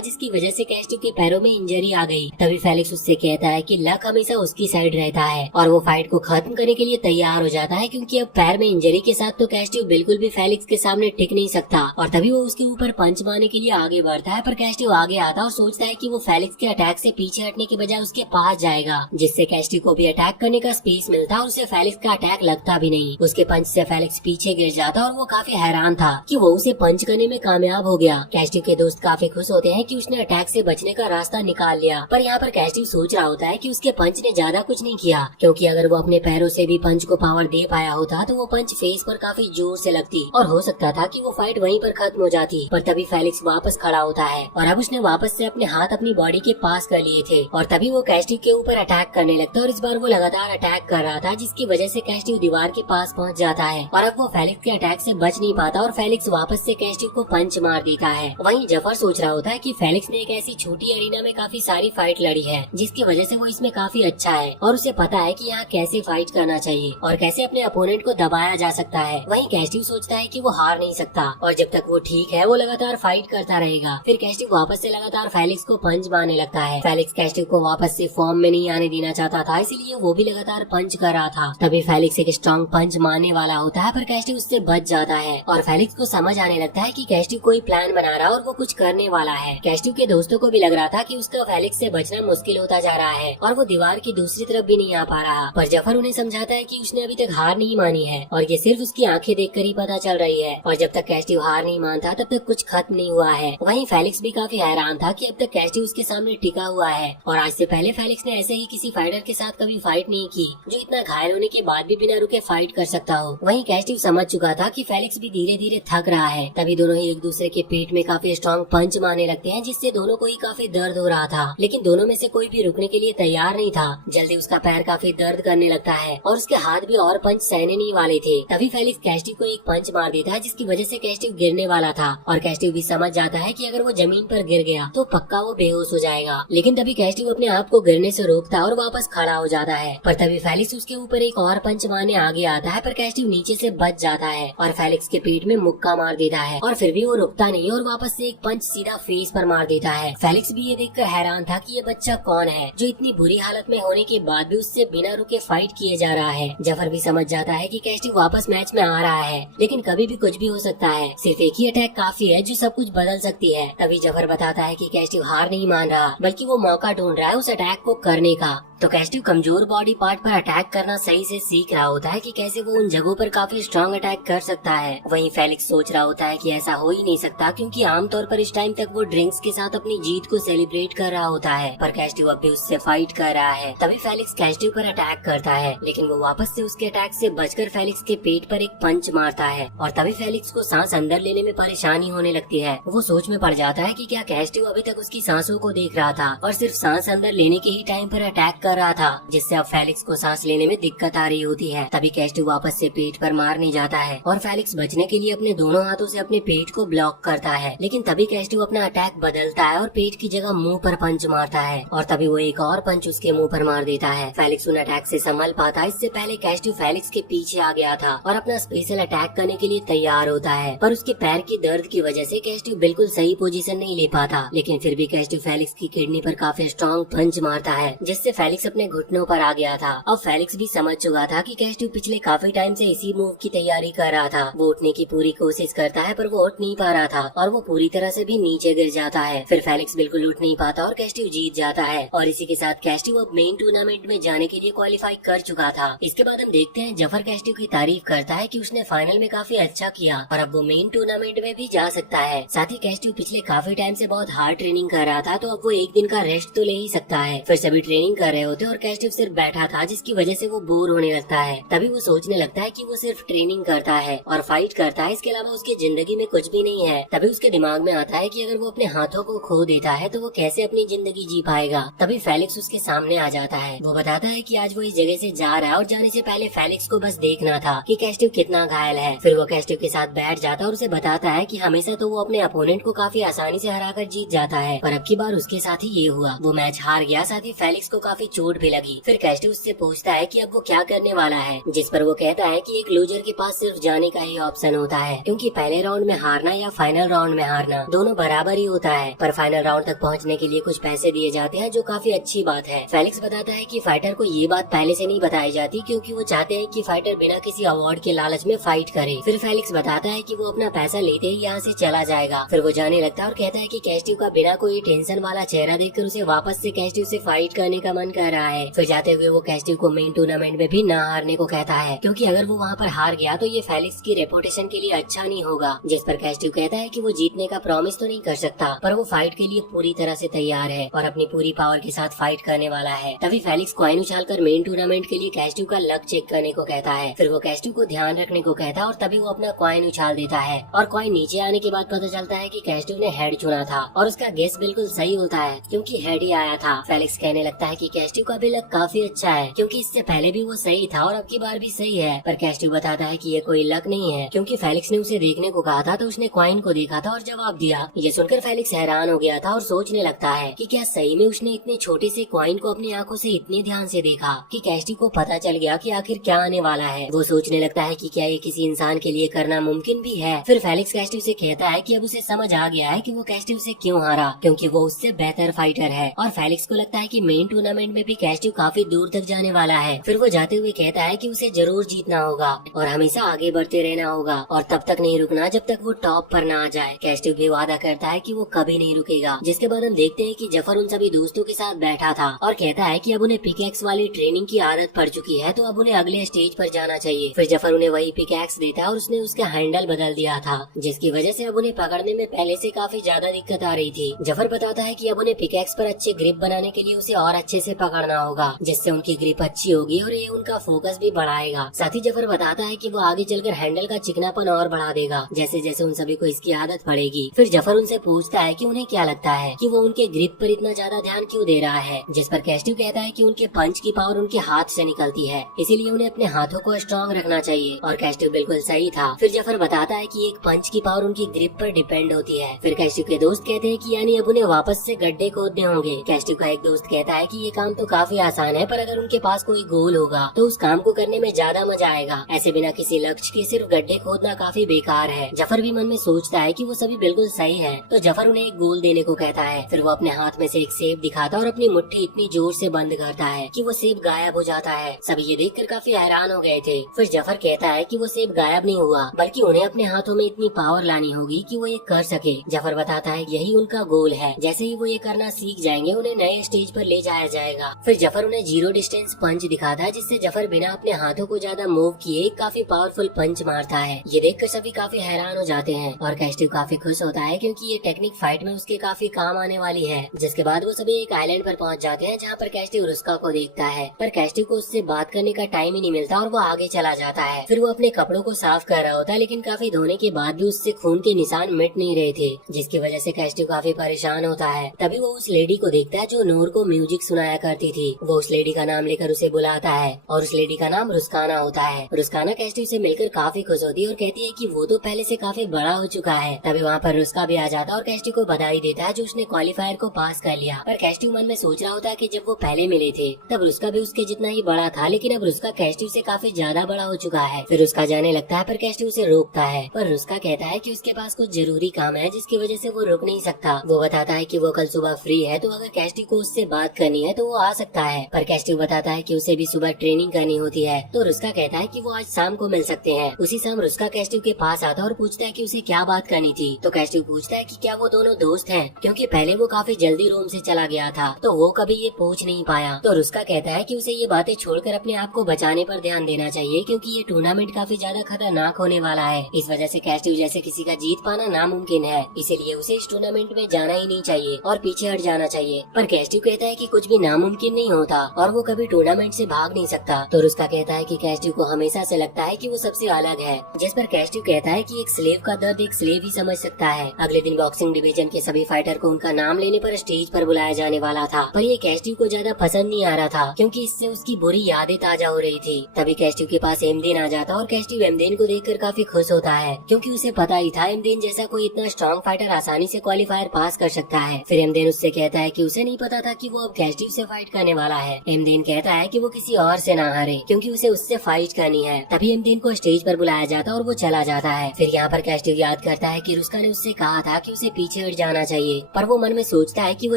जिसकी वजह से कैस्टिव के पैरों में इंजरी आ गई। तभी फेलिक्स उससे कहता है कि लक हमेशा उसकी साइड रहता है और वो फाइट को खत्म करने के लिए तैयार हो जाता है, क्योंकि अब पैर में इंजरी के साथ तो कैस्टिव बिल्कुल भी फेलिक्स के सामने टिक नहीं सकता। और तभी वो उसके ऊपर पंच मारने के लिए आगे बढ़ता है, पर कैस्टिव आगे आता और सोचता है कि वो फेलिक्स के अटैक से पीछे हटने के बजाय उसके पास जाएगा, जिससे कैस्टिव को भी अटैक करने का स्पेस मिलता और उसे फेलिक्स का अटैक लगता भी नहीं। उसके पंच से फेलिक्स पीछे गिर जाता और वो काफी हैरान था कि वो उसे पंच करने में कामयाब हो गया। कैस्टिव के दोस्त काफी खुश होते हैं कि उसने अटैक से बचने का रास्ता निकाल लिया, पर यहाँ पर कैस्टिव सोच रहा होता है कि उसके पंच ने ज्यादा कुछ नहीं किया, क्योंकि अगर वो अपने पैरों से भी पंच को पावर दे पाया होता तो वो पंच फेस पर काफी जोर से लगती और हो सकता था कि वो फाइट वहीं पर खत्म हो जाती। पर तभी फेलिक्स वापस खड़ा होता है और अब उसने वापस से अपने हाथ अपनी बॉडी के पास कर लिए थे और तभी वो कैस्टिव के ऊपर अटैक करने लगता और इस बार वो लगातार अटैक कर रहा था, जिसकी वजह से कैस्टिव दीवार के पास पहुंच जाता है और अब वो फेलिक्स के अटैक से बच नहीं पाता और फेलिक्स वापस से कैस्टिव को पंच मार देता है। वहीं जफर सोच रहा होता है कि फेलिक्स ने एक ऐसी छोटी एरिना में काफी सारी फाइट लड़ी है, जिसकी वजह से वो इसमें काफी अच्छा है और उसे पता है कि यहाँ कैसे फाइट करना चाहिए और कैसे अपने अपोनेंट को दबाया जा सकता है। वहीं कैस्टिव सोचता है कि वो हार नहीं सकता और जब तक वो ठीक है वो लगातार फाइट करता रहेगा। फिर कैस्टिव वापस से लगातार फेलिक्स को पंच मारने लगता है। फेलिक्स कैस्टिव को वापस से फॉर्म में नहीं आने देना चाहता था, इसीलिए वो भी लगातार पंच कर रहा था। तभी फेलिक्स एक स्ट्रॉन्ग पंच मारने वाला होता है, पर कैस्टिव उससे बच जाता है और फेलिक्स को समझ आने लगता है कि कैस्टिव कोई प्लान बना रहा और वो कुछ करने वाला है। कैस्टिव के दोस्तों को भी लग रहा था कि उसका फेलिक्स से बचना मुश्किल होता जा रहा है और वो दीवार की दूसरी तरफ भी नहीं आ पा रहा, पर जफर उन्हें समझाता है कि उसने अभी तक हार नहीं मानी है और ये सिर्फ उसकी आंखें देखकर ही पता चल रही है और जब तक कैस्टिव हार नहीं मानता तब तक कुछ खत्म नहीं हुआ है। वहीं फेलिक्स भी काफी हैरान था कि अब तक कैस्टिव उसके सामने टिका हुआ है और आज से पहले फेलिक्स ने ऐसे ही किसी फाइटर के साथ कभी फाइट नहीं की जो इतना घायल होने के बाद भी बिना रुके फाइट कर सकता हो। वहीं कैस्टिव समझ चुका था कि फेलिक्स भी धीरे धीरे थक रहा है। तभी दोनों ही एक दूसरे के पेट में काफी स्ट्रॉन्ग पंच मारने लगते हैं, जिससे दोनों को ही काफी दर्द हो रहा था, लेकिन दोनों में से कोई भी रुकने के लिए तैयार नहीं था। जल्दी उसका पैर काफी दर्द करने लगता है और उसके हाथ भी और पंच सहने नहीं वाले थे। तभी फेलिक्स कैस्टिव को एक पंच मार देता है, जिसकी वजह से कैस्टिव गिरने वाला था और कैस्टिव भी समझ जाता है कि अगर वो जमीन पर गिर गया तो पक्का वो बेहोश हो जाएगा। लेकिन तभी कैस्टिव अपने आप को गिरने से रोकता और वापस खड़ा हो जाता है, पर तभी फेलिक्स उसके ऊपर एक और पंच मारने आगे आता है, पर कैस्टिव नीचे से बच जाता है और फेलिक्स के पेट में मुक्का मार देता है और फिर भी वो रुकता नहीं और वापस से एक पंच सीधा फेस पर मार देता है। फेलिक्स भी ये देखकर हैरान था कि ये बच्चा कौन है जो इतनी बुरी हालत में होने के बाद भी उससे बिना रुके फाइट किए जा रहा है। जफर भी समझ जाता है कि कैस्टिव वापस मैच में आ रहा है, लेकिन कभी भी कुछ भी हो सकता है, सिर्फ एक ही अटैक काफी है जो सब कुछ बदल सकती है। तभी जफर बताता है कि कैस्टिव हार नहीं मान रहा, बल्कि वो मौका ढूंढ रहा है उस अटैक को करने का। तो कैस्टिव कमजोर बॉडी पार्ट पर अटैक करना सही से सीख रहा होता है कि कैसे वो उन जगहों पर काफी स्ट्रॉन्ग अटैक कर सकता है। वहीं फेलिक्स सोच रहा होता है कि ऐसा हो ही नहीं सकता, क्योंकि आमतौर पर इस टाइम तक वो ड्रिंक्स के साथ अपनी जीत को सेलिब्रेट कर रहा होता है, पर कैस्टिव अब भी उससे फाइट कर रहा है। तभी फेलिक्स कैस्टिव पर अटैक करता है, लेकिन वो वापस से उसके अटैक से बचकर फेलिक्स के पेट पर एक पंच मारता है और तभी फेलिक्स को सांस अंदर लेने में परेशानी होने लगती है। वो सोच में पड़ जाता है कि क्या कैस्टिव अभी तक उसकी सांसों को देख रहा था और सिर्फ सांस अंदर लेने के ही टाइम पर अटैक कर रहा था, जिससे अब फेलिक्स को सांस लेने में दिक्कत आ रही होती है। तभी कैस्टिव वापस से पेट पर मारने जाता है और फेलिक्स बचने के लिए अपने दोनों हाथों से अपने पेट को ब्लॉक करता है, लेकिन तभी कैस्टिव अपना अटैक बदलता है और पेट की जगह मुंह पर पंच मारता है और तभी वो एक और पंच उसके मुंह पर मार देता है। फेलिक्स उन अटैक से संभल पाता। इससे पहले कैस्टिव फेलिक्स के पीछे आ गया था और अपना स्पेशल अटैक करने के लिए तैयार होता है, पर उसके पैर की दर्द की वजह से कैस्टिव बिल्कुल सही पोजीशन नहीं ले पाता, लेकिन फिर भी कैस्टिव फेलिक्स की किडनी पर काफी स्ट्रॉन्ग पंच मारता है, जिससे फेलिक्स अपने घुटनों पर आ गया था। अब फेलिक्स भी समझ चुका था कि कैस्टिव पिछले काफी टाइम से इसी मूव की तैयारी कर रहा था। वो उठने की पूरी कोशिश करता है, पर वो उठ नहीं पा रहा था और वो पूरी तरह से भी नीचे गिर जाता है। फिर फेलिक्स बिल्कुल उठ नहीं पाता और कैस्टिव जीत जाता है और इसी के साथ कैस्टिव अब मेन टूर्नामेंट में जाने के लिए क्वालिफाई कर चुका था। इसके बाद हम देखते हैं जफर कैस्टिव की तारीफ करता है कि उसने फाइनल में काफी अच्छा किया और अब वो मेन टूर्नामेंट में भी जा सकता है। साथ ही कैस्टिव पिछले काफी टाइम से बहुत हार्ड ट्रेनिंग कर रहा था, तो अब वो एक दिन का रेस्ट तो ले ही सकता है। फिर सभी ट्रेनिंग कर रहे होते और कैस्टिव सिर्फ बैठा था, जिसकी वजह से वो बोर होने लगता है। तभी वो सोचने लगता है कि वो सिर्फ ट्रेनिंग करता है और फाइट करता है, इसके अलावा उसकी जिंदगी में कुछ भी नहीं है। तभी उसके दिमाग में आता है कि अगर वो अपने हाथों को खो देता है तो वो कैसे अपनी जिंदगी जी पाएगा। तभी फेलिक्स उसके सामने आ जाता है। वो बताता है कि आज वो इस जगह से जा रहा है और जाने से पहले फेलिक्स को बस देखना था कि कैस्टिव कितना घायल है। फिर वो कैस्टिव के साथ बैठ जाता है और उसे बताता है कि हमेशा तो वो अपने अपोनेंट को काफी आसानी से हराकर जीत जाता है, पर अब की बार उसके साथ ही ये हुआ, वो मैच हार गया, साथ ही फेलिक्स को काफी चोट भी लगी। फिर कैस्टिव उससे पूछता है कि अब वो क्या करने वाला है, जिस पर वो कहता है कि एक लूजर के पास सिर्फ जाने का ही ऑप्शन होता है, क्योंकि पहले राउंड में हारना या फाइनल राउंड में हारना दोनों बराबर ही होता है, पर फाइनल राउंड तक पहुंचने के लिए कुछ पैसे दिए जाते हैं, जो काफी अच्छी बात है। फेलिक्स बताता है कि फाइटर को ये बात पहले से नहीं बताई जाती, क्योंकि वो चाहते हैं कि फाइटर बिना किसी अवार्ड के लालच में फाइट करे। फिर फेलिक्स बताता है कि वो अपना पैसा लेते ही यहाँ से चला जाएगा। फिर वो जाने लगता है और कहता है कि कैस्टिव का बिना कोई टेंशन वाला चेहरा देखकर उसे वापस से कैस्टिव से फाइट करने का मन कर रहा है। फिर जाते हुए वो कैस्टिव को मेन टूर्नामेंट में भी ना हारने को कहता है, क्योंकि अगर वो वहाँ पर हार गया तो ये फेलिक्स की रेपुटेशन के लिए अच्छा नहीं होगा। जिस पर कैस्टिव कहता है कि वो जीतने का प्रॉमिस तो नहीं कर सकता, पर वो फाइट के लिए पूरी तरह से तैयार है और अपनी पूरी पावर के साथ फाइट करने वाला है। तभी फेलिक्स कॉइन उछालकर मेन टूर्नामेंट के लिए कैस्टिव का लक चेक करने को कहता है। फिर वो कैस्टिव को ध्यान रखने को कहता है और तभी वो अपना कॉइन उछाल देता है और कॉइन नीचे आने के बाद पता चलता है कि कैस्टिव ने हेड चुना था और उसका गेस बिल्कुल सही होता है, क्योंकि हेड ही आया था। फेलिक्स कहने लगता है कि कैस्टिव का भी लक काफी अच्छा है, क्योंकि इससे पहले भी वो सही था और अब की बार भी सही है। पर कैस्टिव बताता है कि ये कोई लक नहीं है, क्योंकि फेलिक्स ने उसे देखने को कहा था तो उसने कॉइन को देखा था और जवाब दिया। ये सुनकर फेलिक्स हैरान हो गया था और सोचने लगता है कि क्या सही में उसने इतने छोटे से कॉइन को अपनी आंखों से इतने ध्यान से देखा कि कैस्टिव को पता चल गया कि आखिर क्या आने वाला है। वो सोचने लगता है कि क्या ये किसी इंसान के लिए करना मुमकिन भी है। फिर फेलिक्स कैस्टिव से कहता है कि अब उसे समझ आ गया है कि वो कैस्टिव से क्यों हारा, क्योंकि वो उससे बेहतर फाइटर है। और फेलिक्स को लगता है कि मेन टूर्नामेंट में भी कैस्टिव काफी दूर तक जाने वाला है। फिर वो जाते हुए कहता है कि उसे जरूर जीतना होगा और हमेशा आगे बढ़ते रहना होगा और तब तक नहीं रुकना जब तक वो टॉप पर ना आ जाए। कैस्टिव भी वादा करता है कि वो कभी नहीं रुकेगा। जिसके बाद हम देखते हैं कि जफर उन सभी दोस्तों के साथ बैठा था और कहता है कि अब उन्हें पिकैक्स वाली ट्रेनिंग की आदत पड़ चुकी है, तो अब उन्हें अगले स्टेज पर जाना चाहिए। फिर जफर उन्हें वही पिकैक्स देता है और उसने उसका हैंडल बदल दिया था, जिसकी वजह से अब उन्हें पकड़ने में पहले से काफी ज्यादा दिक्कत आ रही थी। जफर बताता है कि अब उन्हें पिकैक्स पर अच्छे ग्रिप बनाने के लिए उसे और अच्छे से पकड़ना होगा, जिससे उनकी ग्रिप अच्छी होगी और ये उनका फोकस भी बढ़ाएगा। साथ ही जफर बताता है कि वो आगे चलकर हैंडल का चिकनापन और बढ़ा देगा, जैसे जैसे उन सभी को इसकी आदत पड़ेगी। फिर जफर उनसे पूछता है कि उन्हें क्या लगता है कि वो उनके ग्रिप पर इतना ज्यादा ध्यान क्यों दे रहा है, जिस पर कैस्टिव कहता है कि उनके पंच की पावर उनके हाथ से निकलती है, इसीलिए उन्हें अपने हाथों को स्ट्रॉन्ग रखना चाहिए। और कैस्टिव बिल्कुल सही था। फिर जफर बताता है कि एक पंच की पावर उनकी ग्रिप पर डिपेंड होती है। फिर कैस्टिव के दोस्त कहते हैं कि यानी अब उन्हें वापस से गड्ढे खोदने होंगे। कैस्टिव का एक दोस्त कहता है कि ये काम तो काफी आसान है, पर अगर उनके पास कोई गोल होगा तो उस काम को करने में ज्यादा मजा आएगा। ऐसे बिना किसी लक्ष्य के सिर्फ गड्ढे खोदना काफी बेकार है। जफर भी मन में सोचता है कि वो सभी बिल्कुल सही है, तो जफर उन्हें एक गोल देने को कहता है। फिर वो अपने हाथ में से एक सेब दिखाता और अपनी मुट्ठी इतनी जोर से बंद करता है कि वो सेब गायब हो जाता है। सभी ये देखकर काफी हैरान हो गए थे। फिर जफर कहता है कि वो सेब गायब नहीं हुआ, बल्कि उन्हें अपने हाथों में इतनी पावर लानी होगी कि वो ये कर सके। जफर बताता है यही उनका गोल है, जैसे ही वो ये करना सीख जाएंगे उन्हें नए स्टेज पर ले जाया जाएगा। फिर जफर उन्हें जीरो डिस्टेंस पंच दिखाता है, जिससे जफर बिना अपने हाथों को ज्यादा मूव किए काफी पावरफुल पंच मारता है। ये देखकर सभी काफी हैरान हो जाते हैं और कैस्टिव काफी खुश होता है, क्योंकि ये टेक्निक फाइट में उसके काफी काम आने वाली है। जिसके बाद वो सभी एक आइलैंड पर पहुंच जाते हैं, जहाँ पर कैस्टिव रुस्का को देखता है, पर कैस्टिव को उससे बात करने का टाइम ही नहीं मिलता और वो आगे चला जाता है। फिर वो अपने कपड़ों को साफ कर रहा होता है, लेकिन काफी धोने के बाद भी उससे खून के निशान मिट नहीं रहे थे, जिसकी वजह से कैस्टिव काफी परेशान होता है। तभी वो उस लेडी को देखता है जो नूर को म्यूजिक सुनाया करती थी। वो उस लेडी का नाम लेकर उसे बुलाता है और उस लेडी का नाम रुस्काना होता है। रुस्काना कैस्टिव से मिलकर काफी खुश होती है और कहती है कि वो तो पहले से काफी बड़ा हो चुका है। तभी वहाँ पर रुस्का भी आ जाता है और कैस्टिव को बधाई देता है जो उसने क्वालिफायर को पास कर लिया। पर कैस्टिव मन में सोच रहा होता है कि जब वो पहले मिले थे तब रुस्का भी उसके जितना ही बड़ा था, लेकिन अब रुस्का कैस्टिव से काफी ज्यादा बड़ा हो चुका है। फिर रुस्का जाने लगता है, पर कैस्टिव उसे रोकता है। पर रुस्का कहता है कि उसके पास कुछ जरूरी काम है, जिसकी वजह से वो रुक नहीं सकता। वो बताता है कि वो कल सुबह फ्री है, तो अगर कैस्टिव को उससे बात करनी है तो वो आ सकता है। पर कैस्टिव बताता है कि उसे भी सुबह ट्रेनिंग करनी होती है, तो रुस्का कहता है कि वो आज शाम को मिल सकते हैं। उसी शाम रुस्का कैस्टिव के पास आता है और पूछता है कि उसे क्या बात करनी थी। तो कैस्टिव पूछता है कि क्या वो दोनों दोस्त हैं, क्योंकि पहले वो काफी जल्दी रोम से चला गया था, तो वो कभी ये पूछ नहीं पाया। तो रुस्का कहता है कि उसे ये बातें छोड़कर अपने आप को बचाने पर ध्यान देना चाहिए, क्योंकि ये टूर्नामेंट काफी ज्यादा खतरनाक होने वाला है। इस वजह से कैस्टिव जैसे किसी का जीत पाना नामुमकिन है, इसीलिए उसे इस टूर्नामेंट में जाना ही नहीं चाहिए और पीछे हट जाना चाहिए। पर कैस्टिव कहता है कि कुछ भी नामुमकिन मुमकिन नहीं होता और वो कभी टूर्नामेंट से भाग नहीं सकता। तो रुस्का कहता है कि कैस्टिव को हमेशा से लगता है कि वो सबसे अलग है, जिस पर कैस्टिव कहता है कि एक स्लेव का दर्द एक स्लेव ही समझ सकता है। अगले दिन बॉक्सिंग डिवीजन के सभी फाइटर को उनका नाम लेने पर स्टेज पर बुलाया जाने वाला था, पर ये कैस्टिव को ज्यादा पसंद नहीं आ रहा था क्योंकि इससे उसकी बुरी यादें ताजा हो रही थी। तभी कैस्टिव के पास एमदेन आ जाता और कैस्टिव एमदेन को देखकर काफी खुश होता है क्योंकि उसे पता ही था एमदेन जैसा कोई इतना स्ट्रॉन्ग फाइटर आसानी से क्वालिफायर पास कर सकता है। फिर एमदेन उससे कहता है कि उसे नहीं पता था कि वो अब कैस्टिव से फाइट करने वाला है। एमदेन कहता है कि वो किसी और से ना हारे क्योंकि उसे उससे फाइट करनी है। तभी एमदेन को स्टेज पर बुलाया जाता और वो चला जाता है। फिर यहाँ पर कैस्टिव याद करता है कि रुस्का ने उससे कहा था कि उसे पीछे हट जाना चाहिए, पर वो मन में सोचता है कि वो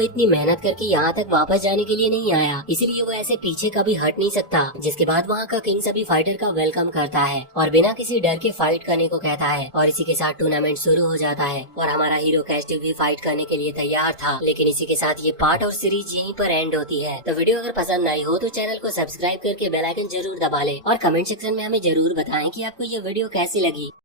इतनी मेहनत करके यहाँ तक वापस जाने के लिए नहीं आया, इसीलिए वो ऐसे पीछे कभी हट नहीं सकता। जिसके बाद वहाँ का किंग सभी फाइटर का वेलकम करता है और बिना किसी डर के फाइट करने को कहता है और इसी के साथ टूर्नामेंट शुरू हो जाता है और हमारा हीरो कैस्टिव भी फाइट करने के लिए तैयार था। लेकिन इसी के साथ ये पार्ट और सीरीज यहीं पर एंड होती है। तो वीडियो अगर पसंद आई हो तो चैनल को सब्सक्राइब करके बेल आइकन जरूर दबा लें और कमेंट सेक्शन में हमें जरूर बताएं कि आपको ये वीडियो कैसी लगी।